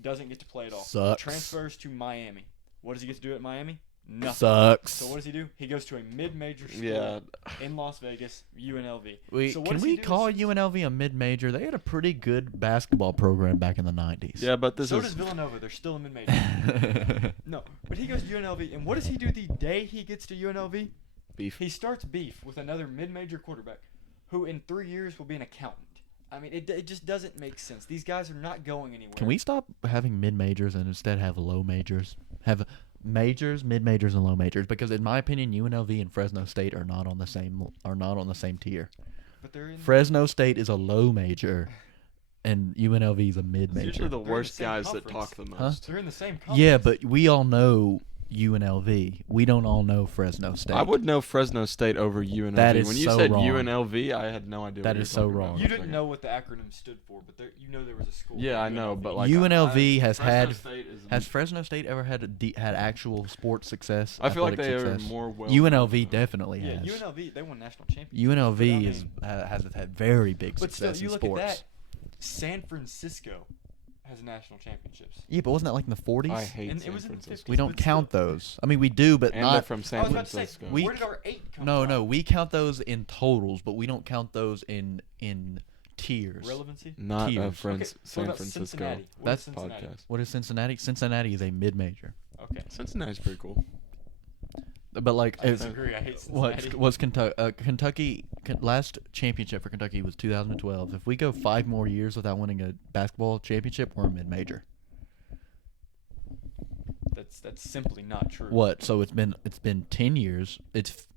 doesn't get to play at all. Sucks. Transfers to Miami. What does he get to do at Miami? Nothing. Sucks. So what does he do? He goes to a mid-major school Yeah. in Las Vegas, UNLV. Wait, So what can does we he do call is- UNLV a mid-major? They had a pretty good basketball program back in the 90s. Yeah, but this So is. does Villanova. They're still a mid-major. No, but he goes to UNLV, and what does he do the day he gets to UNLV? Beef. He starts beef with another mid-major quarterback, who in 3 years will be an accountant. I mean, it just doesn't make sense. These guys are not going anywhere. Can we stop having mid-majors and instead have low majors? Have majors, mid majors, and low majors. Because in my opinion, UNLV and Fresno State are not on the same tier. But they're in. Fresno State is a low major, and UNLV is a mid It's major. usually the They're in the worst same guys that conference. talk the Huh? most. They're in the same conference. Yeah, but we all know UNLV. We don't all know Fresno State. I would know Fresno State over UNLV. That is when you so said wrong. UNLV, I had no idea. That what is you were so talking wrong. about. You didn't know what the acronym stood for, but there was a school. Yeah, called I know, UNLV. but like UNLV has Fresno had. State is Has Fresno State ever had actual sports success? I feel like athletic they are success? more well. UNLV definitely Yeah, has. UNLV they won national championships. UNLV but I is mean- has had very big But still, success you in look sports. at that. San Francisco has national championships. Yeah, but wasn't that like in the 40s? I hate And it San was in the Francisco. 50s. We don't but count still. those. I mean, we do, but And they're not. from I San was about to say, Francisco. We- where did our 8 come No, from? no, we count those in totals, but we don't count those in tiers. Relevancy? Not Tiers. a Okay, what San about Francisco Cincinnati? What That's is Cincinnati? podcast. What is Cincinnati? Cincinnati is a mid-major. Okay. Cincinnati's pretty cool. But like, I it's, disagree. I hate Cincinnati. was Kentucky? Last championship for Kentucky was 2012. If we go 5 more years without winning a basketball championship, we're a mid-major. That's simply not true. What? So it's been 10 years.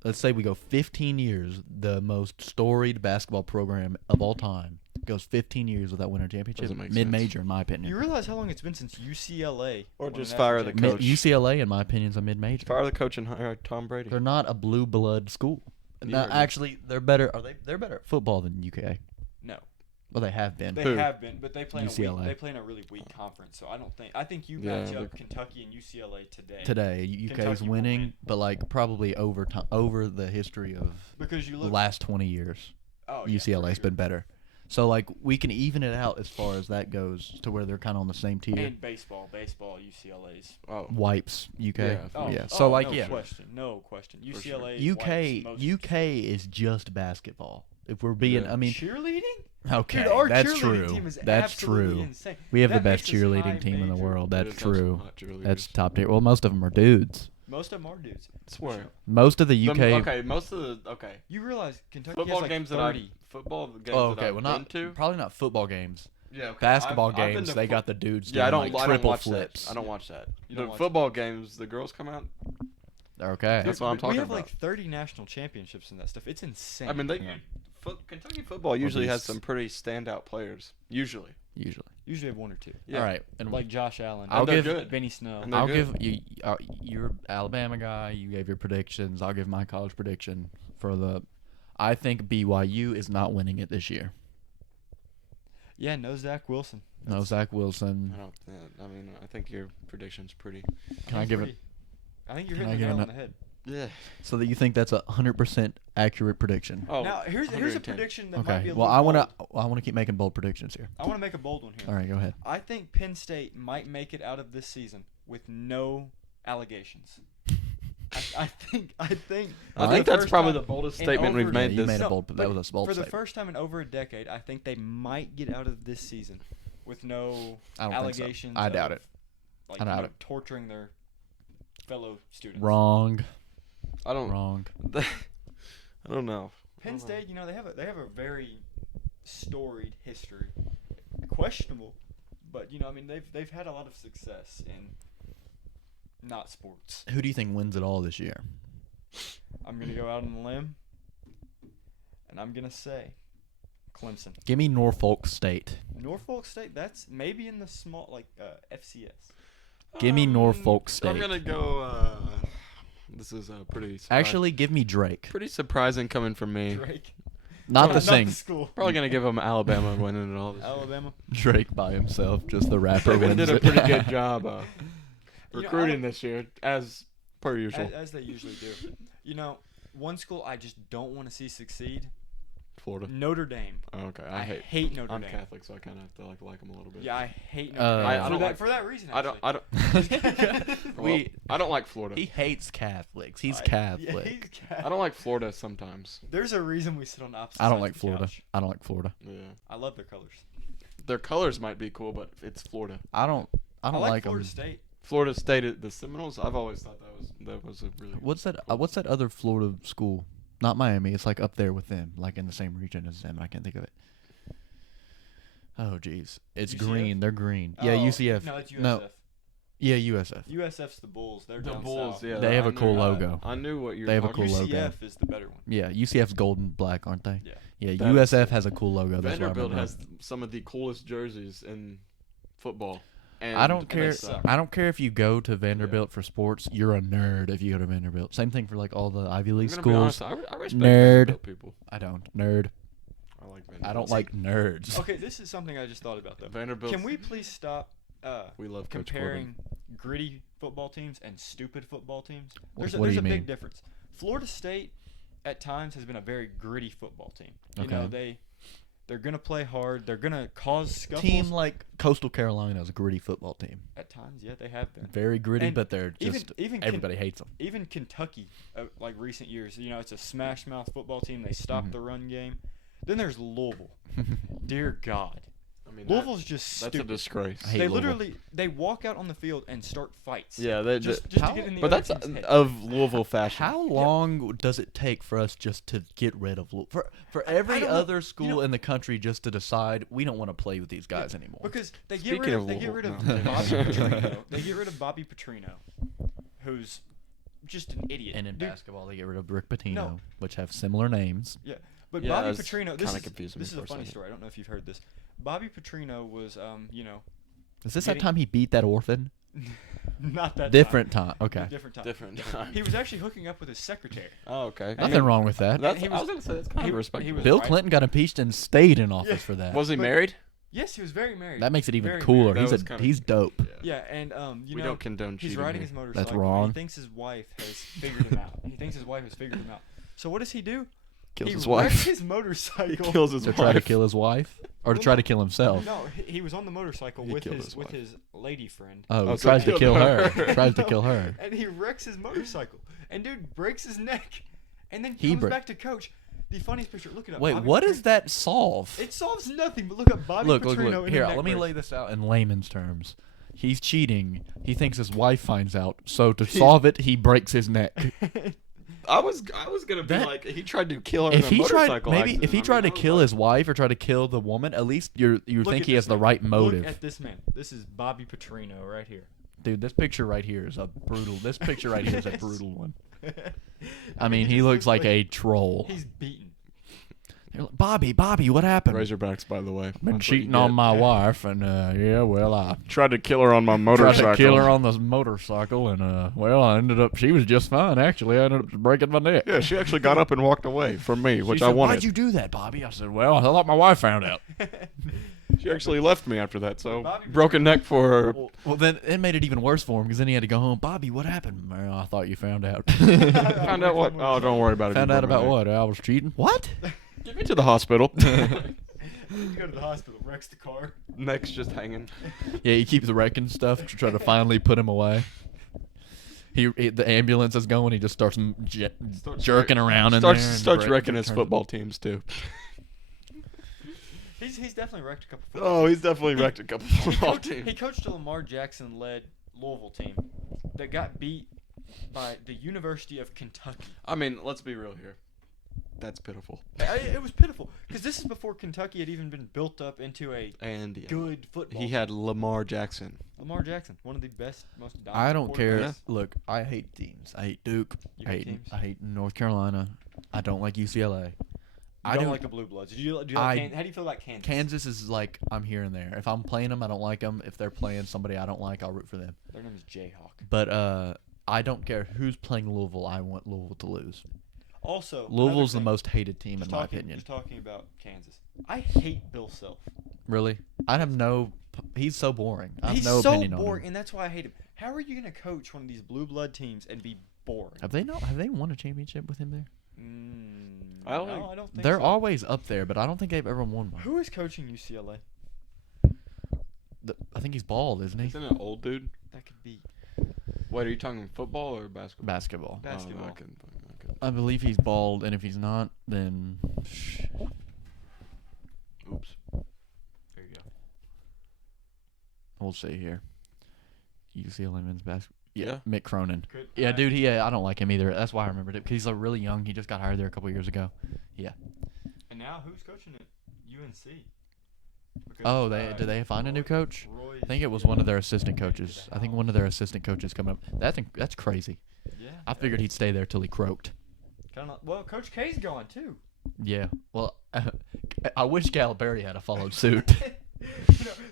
Let's say we go 15 years. The most storied basketball program of all time goes 15 years without winning a championship. Doesn't make Mid-major, in my You opinion. realize how long it's been since UCLA Or won a just national fire the championship? coach. UCLA, in my opinion, is a mid-major. Fire the coach and hire Tom Brady. They're not a blue blood school. Neither No, are they. actually, they're better. They're better at football than UK. No, Well, they have been. they Who? have been, but they play in a UCLA. they play in a really weak conference. So I think you Yeah, match up they're- Kentucky and UCLA today. Today, UK's Kentucky will winning, win. but like probably over the history of Because you the look. last 20 years, Oh, yeah, UCLA's for been sure. better. So like we can even it out as far as that goes to where they're kind of on the same tier. And baseball, UCLA's. Oh, Wipes UK. Yeah, Oh, yeah. oh, So like no yeah, question, no question. For UCLA. UK wipes most UK is just basketball. If we're being, Yeah. I mean, cheerleading. okay, Dude, our that's cheerleading true. team is That's absolutely true. insane. We have the That best makes us high cheerleading team in the major. world. they That's just have some true. hot cheerleaders. That's top tier. Well, most of them are dudes. Most of them are dudes. Swear. Most of the The- UK. okay, most of the You realize Kentucky football has like games 30. football games Oh, that okay. I've Well, been not to. probably not football games. Yeah, okay. Basketball I've been games, to they fo- got the dudes Yeah, I doing don't. like I don't triple watch flips. that. I don't watch that. You The don't watch football games, the girls come out. Okay. That's what I'm talking We have about. like 30 national championships and that stuff. It's insane. I mean, Yeah. Kentucky football usually has these- some pretty standout players. Usually. Usually. usually have one or two. Yeah. All right. And Like Josh Allen. I'll they're give- good. Benny Snow. And they're I'll good. give you. You're Alabama guy. You gave your predictions. I'll give my college prediction for the. I think BYU is not winning it this year. Yeah, no Zach Wilson. No Zach Wilson. I don't. I mean, I think your prediction's pretty. Can I give it? I think you're Can I hitting the give nail it on the head. Yeah. So that you think that's a 100% accurate prediction? Oh. Now here's a 110. prediction that might be Okay. a Well, little I bold. want to keep making bold predictions here. I want to make a bold one here. All right, go ahead. I think Penn State might make it out of this season with no allegations. I think. I for think the that's first probably time the boldest in statement we've over- made you this. made a No, bold. but That was a bold for the statement. first time in over a decade, I think they might get out of this season with no I don't think so. allegations. I doubt of, it. Like, I doubt you know, it. torturing their fellow students. Wrong. I don't. Wrong. I don't know. Penn State, you know, they have a very storied history. Questionable, but you know, I mean, they've had a lot of success in not sports. Who do you think wins it all this year? I'm gonna go out on a limb, and I'm gonna say Clemson. Give me Norfolk State. Norfolk State. That's maybe in the small FCS. Give me Norfolk State. I'm gonna go. This is pretty. Actually, give me Drake. pretty surprising coming from me. Drake. Not Oh, the sing. the school. Probably gonna give them Alabama winning it all. This year. Alabama. Drake by himself, just the rapper They wins did a it. pretty good job You know, recruiting this year, as per usual. As they usually do. You know, one school I just don't want to see succeed. Florida. Notre Dame. Oh, okay, I I hate. hate Notre I'm Dame. Catholic, so I kind of have to like them a little bit. Yeah, I hate Uh, Notre Dame. I For don't that, like- for that reason. I don't. Actually. I don't. I don't like Florida. He hates Catholics. He's Yeah, Catholic. he's Catholic. I don't like Florida sometimes. There's a reason we sit on opposite I don't sides like of the Florida. couch. I don't like Florida. Yeah. I love their colors. Their colors might be cool, but it's Florida. I don't I like like them. Florida State. Florida State, the Seminoles. I've always thought that was a really. What's that other Florida school? Not Miami. It's like up there with them, like in the same region as them. I can't think of it. Oh jeez, it's UCF? green. They're green. Yeah, Oh, UCF. No, it's USF. No. Yeah, USF. USF's the Bulls. They're The down Bulls, south. yeah. They have I a cool knew- logo. I knew what you were They have a talking cool about. logo. UCF is the better one. Yeah, UCF's gold and black, aren't they? Yeah. Yeah, That is USF sick. has a cool logo. That's why I Vanderbilt remember. has some of the coolest jerseys in football. And I don't and care. they suck. I don't care if you go to Vanderbilt for sports. You're a nerd if you go to Vanderbilt. Same thing for like all the Ivy I'm League gonna be schools. honest, I respect Nerd. Vanderbilt people. I don't nerd. I like Vanderbilt. I don't like nerds. Okay, this is something I just thought about though. Vanderbilt. Can we please stop We love Coach comparing gritty football teams and stupid football teams? What There's do a you big mean? difference. Florida State at times has been a very gritty football team. You Okay. know, they're gonna play hard. They're gonna cause scuffles. Team like Coastal Carolina is a gritty football team. At times, yeah, they have been. Very gritty, And but they're even- just even everybody hates them. Even Kentucky, like recent years, you know, it's a smash mouth football team. They stop Mhm. the run game. Then there's Louisville. Dear God, I mean, Louisville's just that's a stupid. disgrace. I hate They Louisville. literally they walk out on the field and start fights. Yeah, they just How- to get in the but other that's team's head. of Louisville fashion. How long does it take for us just to get rid of for every don't know. other school You know- in the country just to decide we don't want to play with these guys anymore? Because they get Speaking rid of of they get rid of Louisville, no. Bobby Petrino. They get rid of Bobby Petrino, who's just an idiot. And in Dude, basketball, they get rid of Rick Pitino, No. which have similar names. yeah, but Yeah, Bobby that's Petrino. kinda confusing This me is a for a funny second. story. I don't know if you've heard this. Bobby Petrino was, you know, Is this that Getting- time he beat that orphan? not that Different time. time. Okay. Different time. Different time. He was actually hooking up with his secretary. Oh, okay. Nothing wrong with that. That's, he I was- was gonna say that's kind he- of he respectable. was- Bill right. Clinton got impeached and stayed in office Yeah. for that. Was he But- married? Yes, he was very married. That makes it even Very cooler. That He's was kinda- he's dope. Yeah, and you we know, don't condone he's cheating riding here. his motorcycle. and wrong. He thinks his wife has figured him out. He thinks his wife has figured him out. So what does he do? Kills he his wrecks wife. his motorcycle. He kills his To wife. try to kill his wife or to Well, try no. to kill himself. No, he was on the motorcycle He with killed his his with wife. his lady friend. Oh, Oh, he so tries he to killed kill her. her. Tries to No, kill her. And he wrecks his motorcycle. And dude breaks his neck. And then He comes bre- back to coach. The funniest picture. Look it up. Wait, Bobby what does Petrino- that solve? It solves nothing. But look up Bobby Look, Petrino look. in Here, a neck let me brace. lay this out in layman's terms. He's cheating. He thinks his wife finds out. So to solve it, he breaks his neck. I was gonna be That- like he tried to kill her in If a he tried, motorcycle maybe accident. if he I mean, tried to that was kill like- his wife or try to kill the woman, at least you Look think at he has this the man. right Look motive. at this man. This is Bobby Petrino right here. Dude, this picture right here is a brutal. This picture right here is a brutal one. I mean, he just looks like a troll. He's beaten. They're like, Bobby, what happened? Razorbacks, by the way. Been That's what you cheating get. on my wife, and yeah, well, I Tried to kill her on my tried motorcycle. to kill her on this motorcycle, and well, I ended up. She was just fine, actually. I ended up breaking my neck. Yeah, she actually got up and walked away from me, She which said, I wanted. Why'd you do that, Bobby? I said, well, I thought my wife found out. She actually left me after that, so Bobby broken neck for her. Well, then it made it even worse for him because then he had to go home. Bobby, what happened? Well, I thought you found out. Found out what? Oh, don't worry about it. Found You out broke my about neck. what? I was cheating. What? Get me to the hospital. Go to the hospital. Wrecks the car. Neck's just hanging. Yeah, he keeps wrecking stuff to try to finally put him away. The ambulance is going. He just starts jerking around in there. and Starts break- wrecking his turns- football teams too. He's definitely wrecked a couple. Football Oh, he's definitely wrecked a couple football He teams. coached a Lamar Jackson-led Louisville team that got beat by the University of Kentucky. I mean, let's be real here. That's pitiful. It was pitiful because this is before Kentucky had even been built up into a And yeah, good football. he had Lamar Jackson. Lamar Jackson, one of the best, most dominant. I don't care. quarterbacks. Look, I hate teams. I hate Duke. You I hate hate. teams? I hate North Carolina. I don't like UCLA. I don't like the Blue Bloods. Do you like how do you feel about Kansas? Kansas is like I'm here and there. If I'm playing them, I don't like them. If they're playing somebody I don't like, I'll root for them. Their name is Jayhawk. But I don't care who's playing Louisville. I want Louisville to lose. Also, Louisville's the another thing, most hated team in just my talking- opinion. Just talking about Kansas, I hate Bill Self. Really, I have no. He's so boring. I have He's no so opinion on boring, him. and that's why I hate him. How are you gonna coach one of these blue blood teams and be boring? Have they not? Have they won a championship with him there? I don't no, think- I don't think They're so. always up there, but I don't think they've ever won one. Who is coaching UCLA? I think he's bald, isn't he? Isn't it an old dude? That could be Wait, are you talking football or basketball? Basketball. basketball. Oh, no, I couldn't. I believe he's bald, and if he's not, then Oops. There you go. we'll see here. UCLA men's basketball. Yeah, Yeah. Mick Cronin. Could, Yeah, dude. I don't like him either. That's why I remembered it because he's really young. He just got hired there a couple years ago. And now who's coaching at UNC? Because, Oh, did they find a new coach? Roy's I think it was gonna one of their go assistant back to coaches. the I think house. one of their assistant coaches coming up. That's crazy. Yeah. I figured he'd stay there till he croaked. Kind of. Well, Coach K's gone too. Yeah. Well, I wish Calipari had followed suit.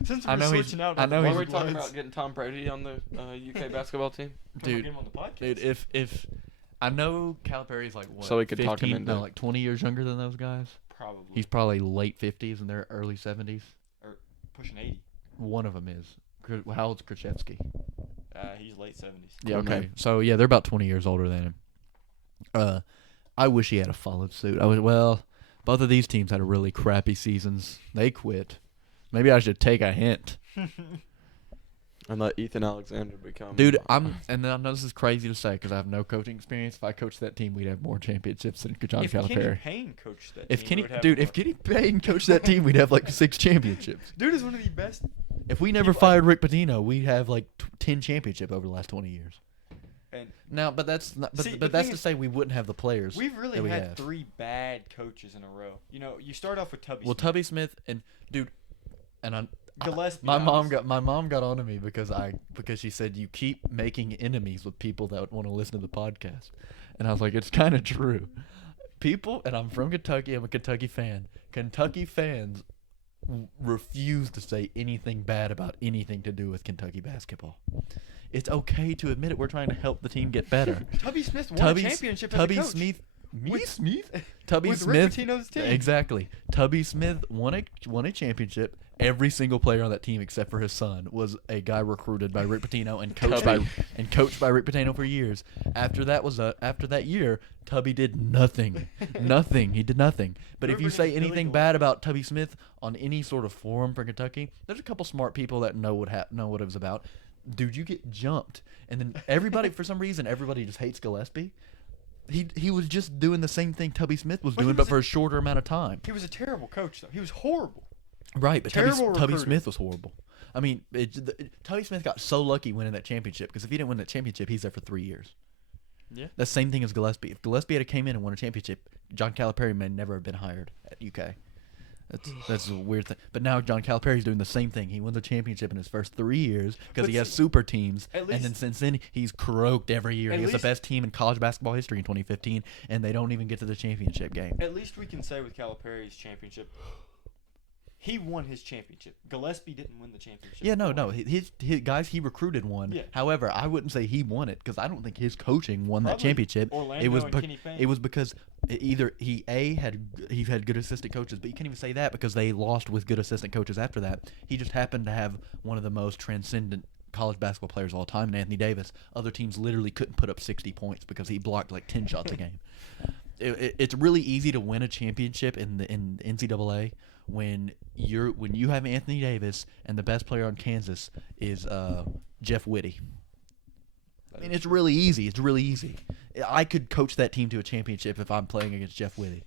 Since I we're know he's- switching out, I know Why he's are we talking bloods. about getting Tom Brady on the UK basketball team? Dude, get him on the podcast. Dude, if I know Calipari's like what, So we could talk him 15, into no, like 20 years younger than those guys. Probably. He's probably late 50s and they're early 70s. pushing 80. One of them is. How old's Krzyzewski? He's late 70s. Yeah, Cool okay. name. So yeah, they're about 20 years older than him. I wish he had followed suit. Both of these teams had a really crappy seasons. They quit. Maybe I should take a hint. And let Ethan Alexander become. Dude, and then I know this is crazy to say because I have no coaching experience. If I coached that team, we'd have more championships than John If Kenny Calipari. Payne coached that If team, Kenny, we would have dude, more. if Kenny Payne coached that team, we'd have like 6 championships. Dude is one of the best. If we never fired Rick Pitino, we'd have like 10 championships over the last 20 years. And Now, but that's not, See, the but that's thing to is, say we wouldn't have the players. we've really that we had have. 3 bad coaches in a row. You know, you start off with Tubby Well, Smith. Tubby Smith and dude, and Gillespie. my mom honestly. got onto me because she said you keep making enemies with people that want to listen to the podcast, and I was like, it's kind of true. People, and I'm from Kentucky. I'm a Kentucky fan. Kentucky fans refuse to say anything bad about anything to do with Kentucky basketball. It's okay to admit it. We're trying to help the team get better. Tubby Smith won a championship as a Tubby coach. Smith. With- Smith? Tubby with Rick Smith. Pitino's team. Exactly. Tubby Smith won a championship. Every single player on that team except for his son was a guy recruited by Rick Pitino and coached by Rick Pitino for years. After that year, Tubby did nothing. Nothing. He did nothing. But if you say Everybody's anything Billy bad about Tubby Smith on any sort of forum for Kentucky, there's a couple smart people that know what it was about. Dude, you get jumped, and then everybody for some reason everybody just hates Gillespie. He was just doing the same thing Tubby Smith was But he doing, was but for a shorter amount of time. He was a terrible coach, though. He was horrible. Right, but Terrible Tubby recruiter. Smith was horrible. I mean, Tubby Smith got so lucky winning that championship because if he didn't win that championship, he's there for 3 years. Yeah. That's the same thing as Gillespie. If Gillespie had came in and won a championship, John Calipari may never have been hired at UK. That's a weird thing. But now John Calipari's doing the same thing. He won the championship in his first 3 years because But he has see, super teams. at And then least- since then, he's croaked every year. At He has the least- best team in college basketball history in 2015, and they don't even get to the championship game. At least we can say with Calipari's championship, he won his championship. Gillespie didn't win the championship. Yeah, no. His guys he recruited won. Yeah. However, I wouldn't say he won it because I don't think his coaching won that Probably championship. Orlando It was and bec- Kenny Payne. it was because either he had good assistant coaches, but you can't even say that because they lost with good assistant coaches after that. He just happened to have one of the most transcendent college basketball players of all time in Anthony Davis. Other teams literally couldn't put up 60 points because he blocked like 10 shots a game. It's really easy to win a championship in NCAA when you have Anthony Davis and the best player on Kansas is Jeff Whitty. I mean, it's really easy. It's really easy. I could coach that team to a championship if I'm playing against Jeff Whitty.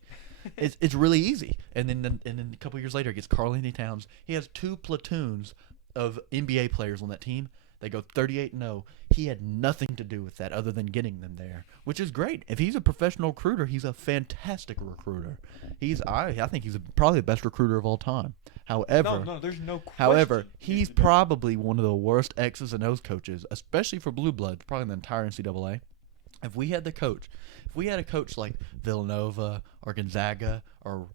It's really easy. And then a couple years later, it gets Karl Anthony Towns. He has 2 platoons of NBA players on that team. They go 38-0. He had nothing to do with that other than getting them there, which is great. If he's a professional recruiter, he's a fantastic recruiter. I think he's probably the best recruiter of all time. However, No, there's no question. However, he's the best. probably one of the worst X's and O's coaches, especially for blue bloods, probably in the entire NCAA. If we had a coach like Villanova or Gonzaga or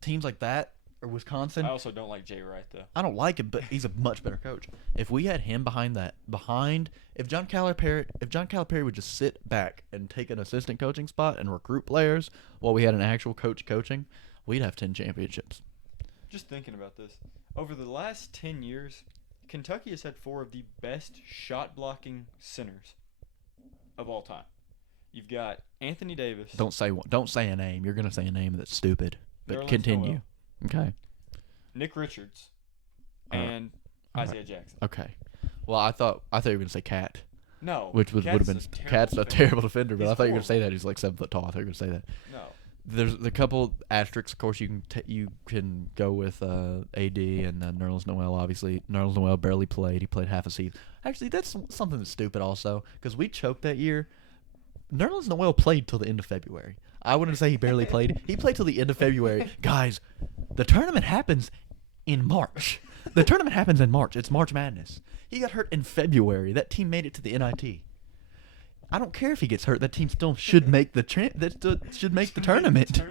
teams like that or Wisconsin, I also don't like Jay Wright, though. I don't like him, but he's a much better coach. If we had him if John Calipari would just sit back and take an assistant coaching spot and recruit players while we had an actual coach coaching, we'd have 10 championships. Just thinking about this. Over the last 10 years, Kentucky has had 4 of the best shot-blocking centers of all time. You've got Anthony Davis. Don't say a name. You're gonna say a name that's stupid. But Nerlens continue. Noel. Okay. Nick Richards, Alright. and Alright. Isaiah Jackson. Okay. Well, I thought you were gonna say Cat, No, which would have been Cat's a terrible defender, but He's I thought you were gonna say horrible. that he's like 7 foot tall. I thought you were gonna say that. No. There's a couple asterisks. Of course, you can go with AD and Nerlens Noel. Obviously, Nerlens Noel barely played. He played half a season. Actually, that's something that's stupid also because we choked that year. Nerlens Noel played till the end of February. I wouldn't say he barely played. He played till the end of February. Guys, the tournament happens in March. The tournament happens in March. It's March Madness. He got hurt in February. That team made it to the NIT. I don't care if he gets hurt. That team still should make the tournament.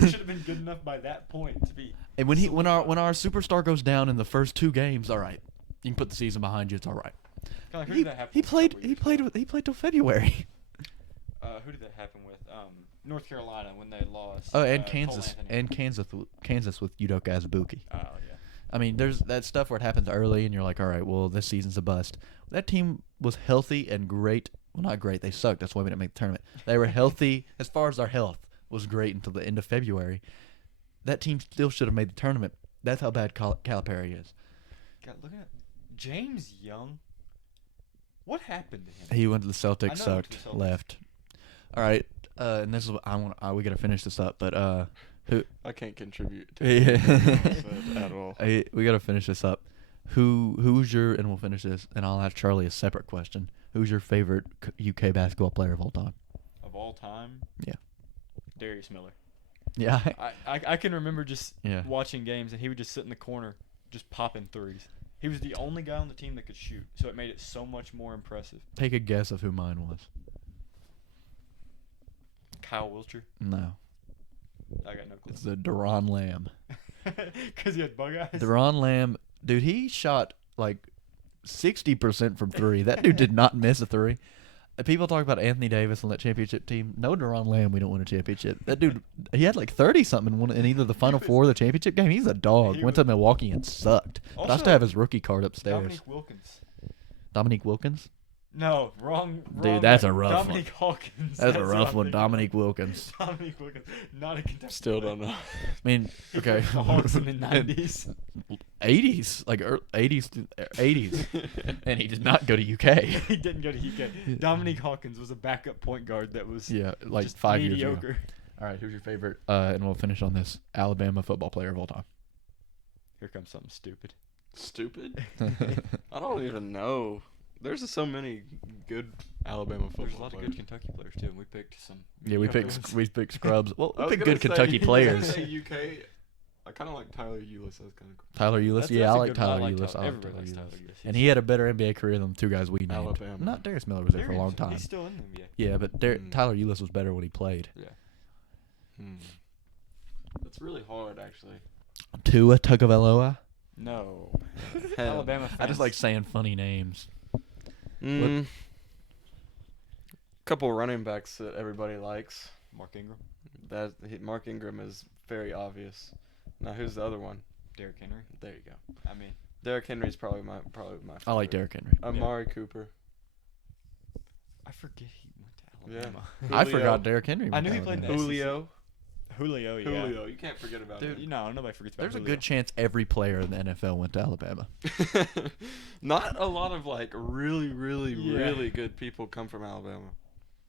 We should have been good enough by that point to be. And when our superstar goes down in the first 2 games, all right, you can put the season behind you. It's all right. God, who He, did that happen he with a played. couple He years played. ago? He played till February. Who did that happen with? North Carolina when they lost. Oh, and Cole Kansas. Anthony. And Kansas with Udoka Azubuike. Oh yeah. I mean, there's that stuff where it happens early, and you're like, all right, well, this season's a bust. That team was healthy and great. Well, not great. They sucked. That's why we didn't make the tournament. They were healthy as far as their health was great until the end of February. That team still should have made the tournament. That's how bad Calipari is. God, look at James Young. What happened to him? He went to the I know Celtics, he went sucked, to the Celtics. left. All right, and this is what I want. We gotta finish this up, but who? I can't contribute to Yeah. it at all. We gotta finish this up. Who's your? And we'll finish this, and I'll ask Charlie a separate question. Who's your favorite UK basketball player of all time? Of all time? Yeah. Darius Miller. Yeah. I can remember just Yeah. watching games and he would just sit in the corner just popping threes. He was the only guy on the team that could shoot, so it made it so much more impressive. Take a guess of who mine was. Kyle Wilcher. No, I got no clue. it's the Deron Lamb. Because he had bug eyes. Deron Lamb, dude, he shot like 60% from 3. That dude did not miss a 3. People talk about Anthony Davis on that championship team. No Deron Lamb, we don't win a championship. That dude, he had like 30-something in either the Final Four or the championship game. He's a dog. He Went to was- Milwaukee and sucked. But I Also, still have his rookie card upstairs. Dominique Wilkins. Dominique Wilkins? No, wrong. Dude, that's guy. a rough one. Dominique Hawkins. That's a what rough I'm one. thinking Dominique of. Wilkins. Dominique Wilkins. Not a Kentucky Still player. don't know. I mean, He okay. played for the Hawks in the 90s. 80s, like 80s, and he did not go to UK. He didn't go to UK. Dominique Hawkins was a backup point guard that was Yeah, like just 5 years mediocre. ago. All right, who's your favorite? And we'll finish on this Alabama football player of all time. Here comes something stupid. Stupid? I don't even know. There's so many good Alabama football There's a lot of players. good Kentucky players too. And we picked some. Yeah, we mediocre picked ones. we picked scrubs. Well, I we was picked gonna good say- Kentucky I was players. gonna say UK. I kind of like Tyler Ulis. That's kind of cool. Tyler Ulis, That's- yeah, that's I a like good one. I Tyler like Ulis. Tyler- I like everybody likes Tyler Tyler Ulis. Ulis. And he had a better NBA career than the 2 guys we named. Alabama. Not Darius Miller was there for a long time. He's still in the NBA. Yeah, but Tyler Ulis was better when he played. That's really hard, actually. Tua Tagovailoa. No. Hell. Alabama fans. I just like saying funny names. Couple running backs that everybody likes. Mark Ingram, Mark Ingram is very obvious. Now, who's the other one? Derrick Henry. There you go. I mean, Derrick Henry's probably my favorite. I like Derrick Henry. Amari Cooper. I forget he went to Yeah. Alabama. I Julio. forgot Derrick Henry. I went knew to he played in Alabama. the Julio. Julio, yeah. Julio. You can't forget about Dude, him. Nobody forgets about There's a Julio. good chance every player in the NFL went to Alabama. Not a lot of like really, really, Yeah. really good people come from Alabama.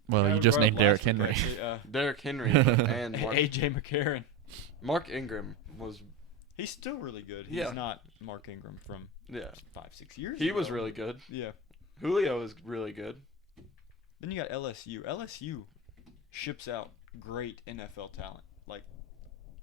Well, Yeah, you we just brought named up Derrick last week, Henry. actually, Derrick Henry and AJ McCarron. Mark Ingram was He's still really good. Yeah. He's not Mark Ingram from 5-6 years he ago. was really good. Yeah. Julio is really good. Then you got LSU. LSU ships out great NFL talent, like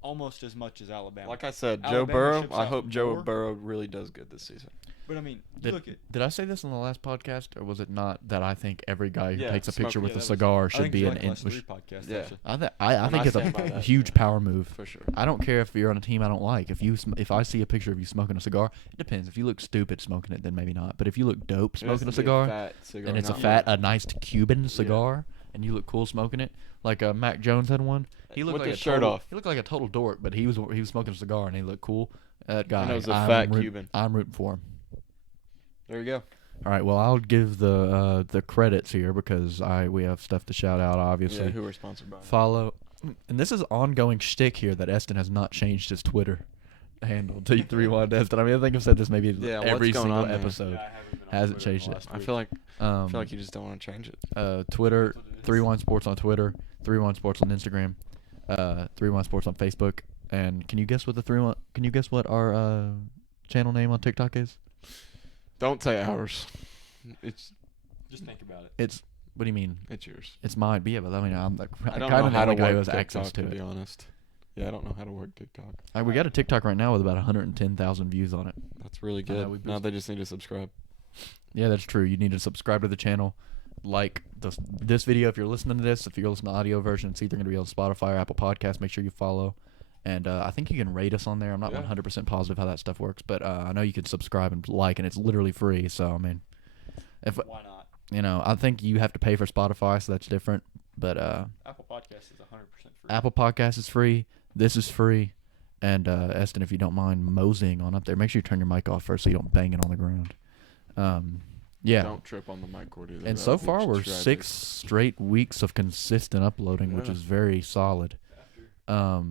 almost as much as Alabama. Like I said, Alabama Joe Burrow. ships I out hope Joe more. Burrow really does good this season. but I mean, you look at Did I say this in the last podcast, or was it not that I think every guy who Yeah, takes a picture smoke- with yeah, a that was- cigar I should think be it's an like in? last three podcasts. Yeah. actually. I And think I it's stand by a that, huge yeah. power move. For sure. I don't care if you're on a team I don't like. If I see a picture of you smoking a cigar, it depends. If you look stupid smoking it, then maybe not. But if you look dope It has smoking a to be cigar, fat cigar, and it's a not a nice Cuban cigar, and you look cool smoking it, like Mac Jones had one. He looked With like his a shirt total, off. He looked like a total dork, but he was smoking a cigar and he looked cool. That guy, And it was a I'm fat Cuban. I'm rooting for him. There you go. All right, well, I'll give the credits here because we have stuff to shout out, obviously. Yeah, who we're sponsored by. Follow, and this is ongoing shtick here that Eston has not changed his Twitter handle to Threewind Eston. I mean, I think I've said this maybe Yeah, what's every going single on there? episode. Yeah, I haven't been on Hasn't Twitter in changed the it. last I week. feel like Um, you just don't want to change it. Twitter, That's what it is. 31 Sports on Twitter, 31 Sports on Instagram, 31 Sports on Facebook. And can you guess what Can you guess what our channel name on TikTok is? Don't say ours. It's Just think about it. It's what do you mean? yours. It's mine. But yeah, but I mean, I'm the I don't kind know of the how to only guy who work has access TikTok, to be it. honest. Yeah, I don't know how to work TikTok. We got a TikTok right now with about 110,000 views on it. That's really I know, good. we Now boosted- they just need to subscribe. Yeah, that's true. You need to subscribe to the channel, like this video if you're listening to this. If you're listening to the audio version, it's either going to be on Spotify or Apple Podcasts. Make sure you follow. And I think you can rate us on there. I'm not Yeah. 100% positive how that stuff works, but I know you can subscribe and like, and it's literally free. So, I mean, if Why not? you know, I think you have to pay for Spotify, so that's different. But Apple Podcast is 100% free. Apple Podcast is free. This is free. And Eston, if you don't mind moseying on up there, make sure you turn your mic off first so you don't bang it on the ground. Yeah. Don't trip on the mic cord either. And That so would be far, we're tragic. 6 straight weeks of consistent uploading, which Yeah. is very solid. After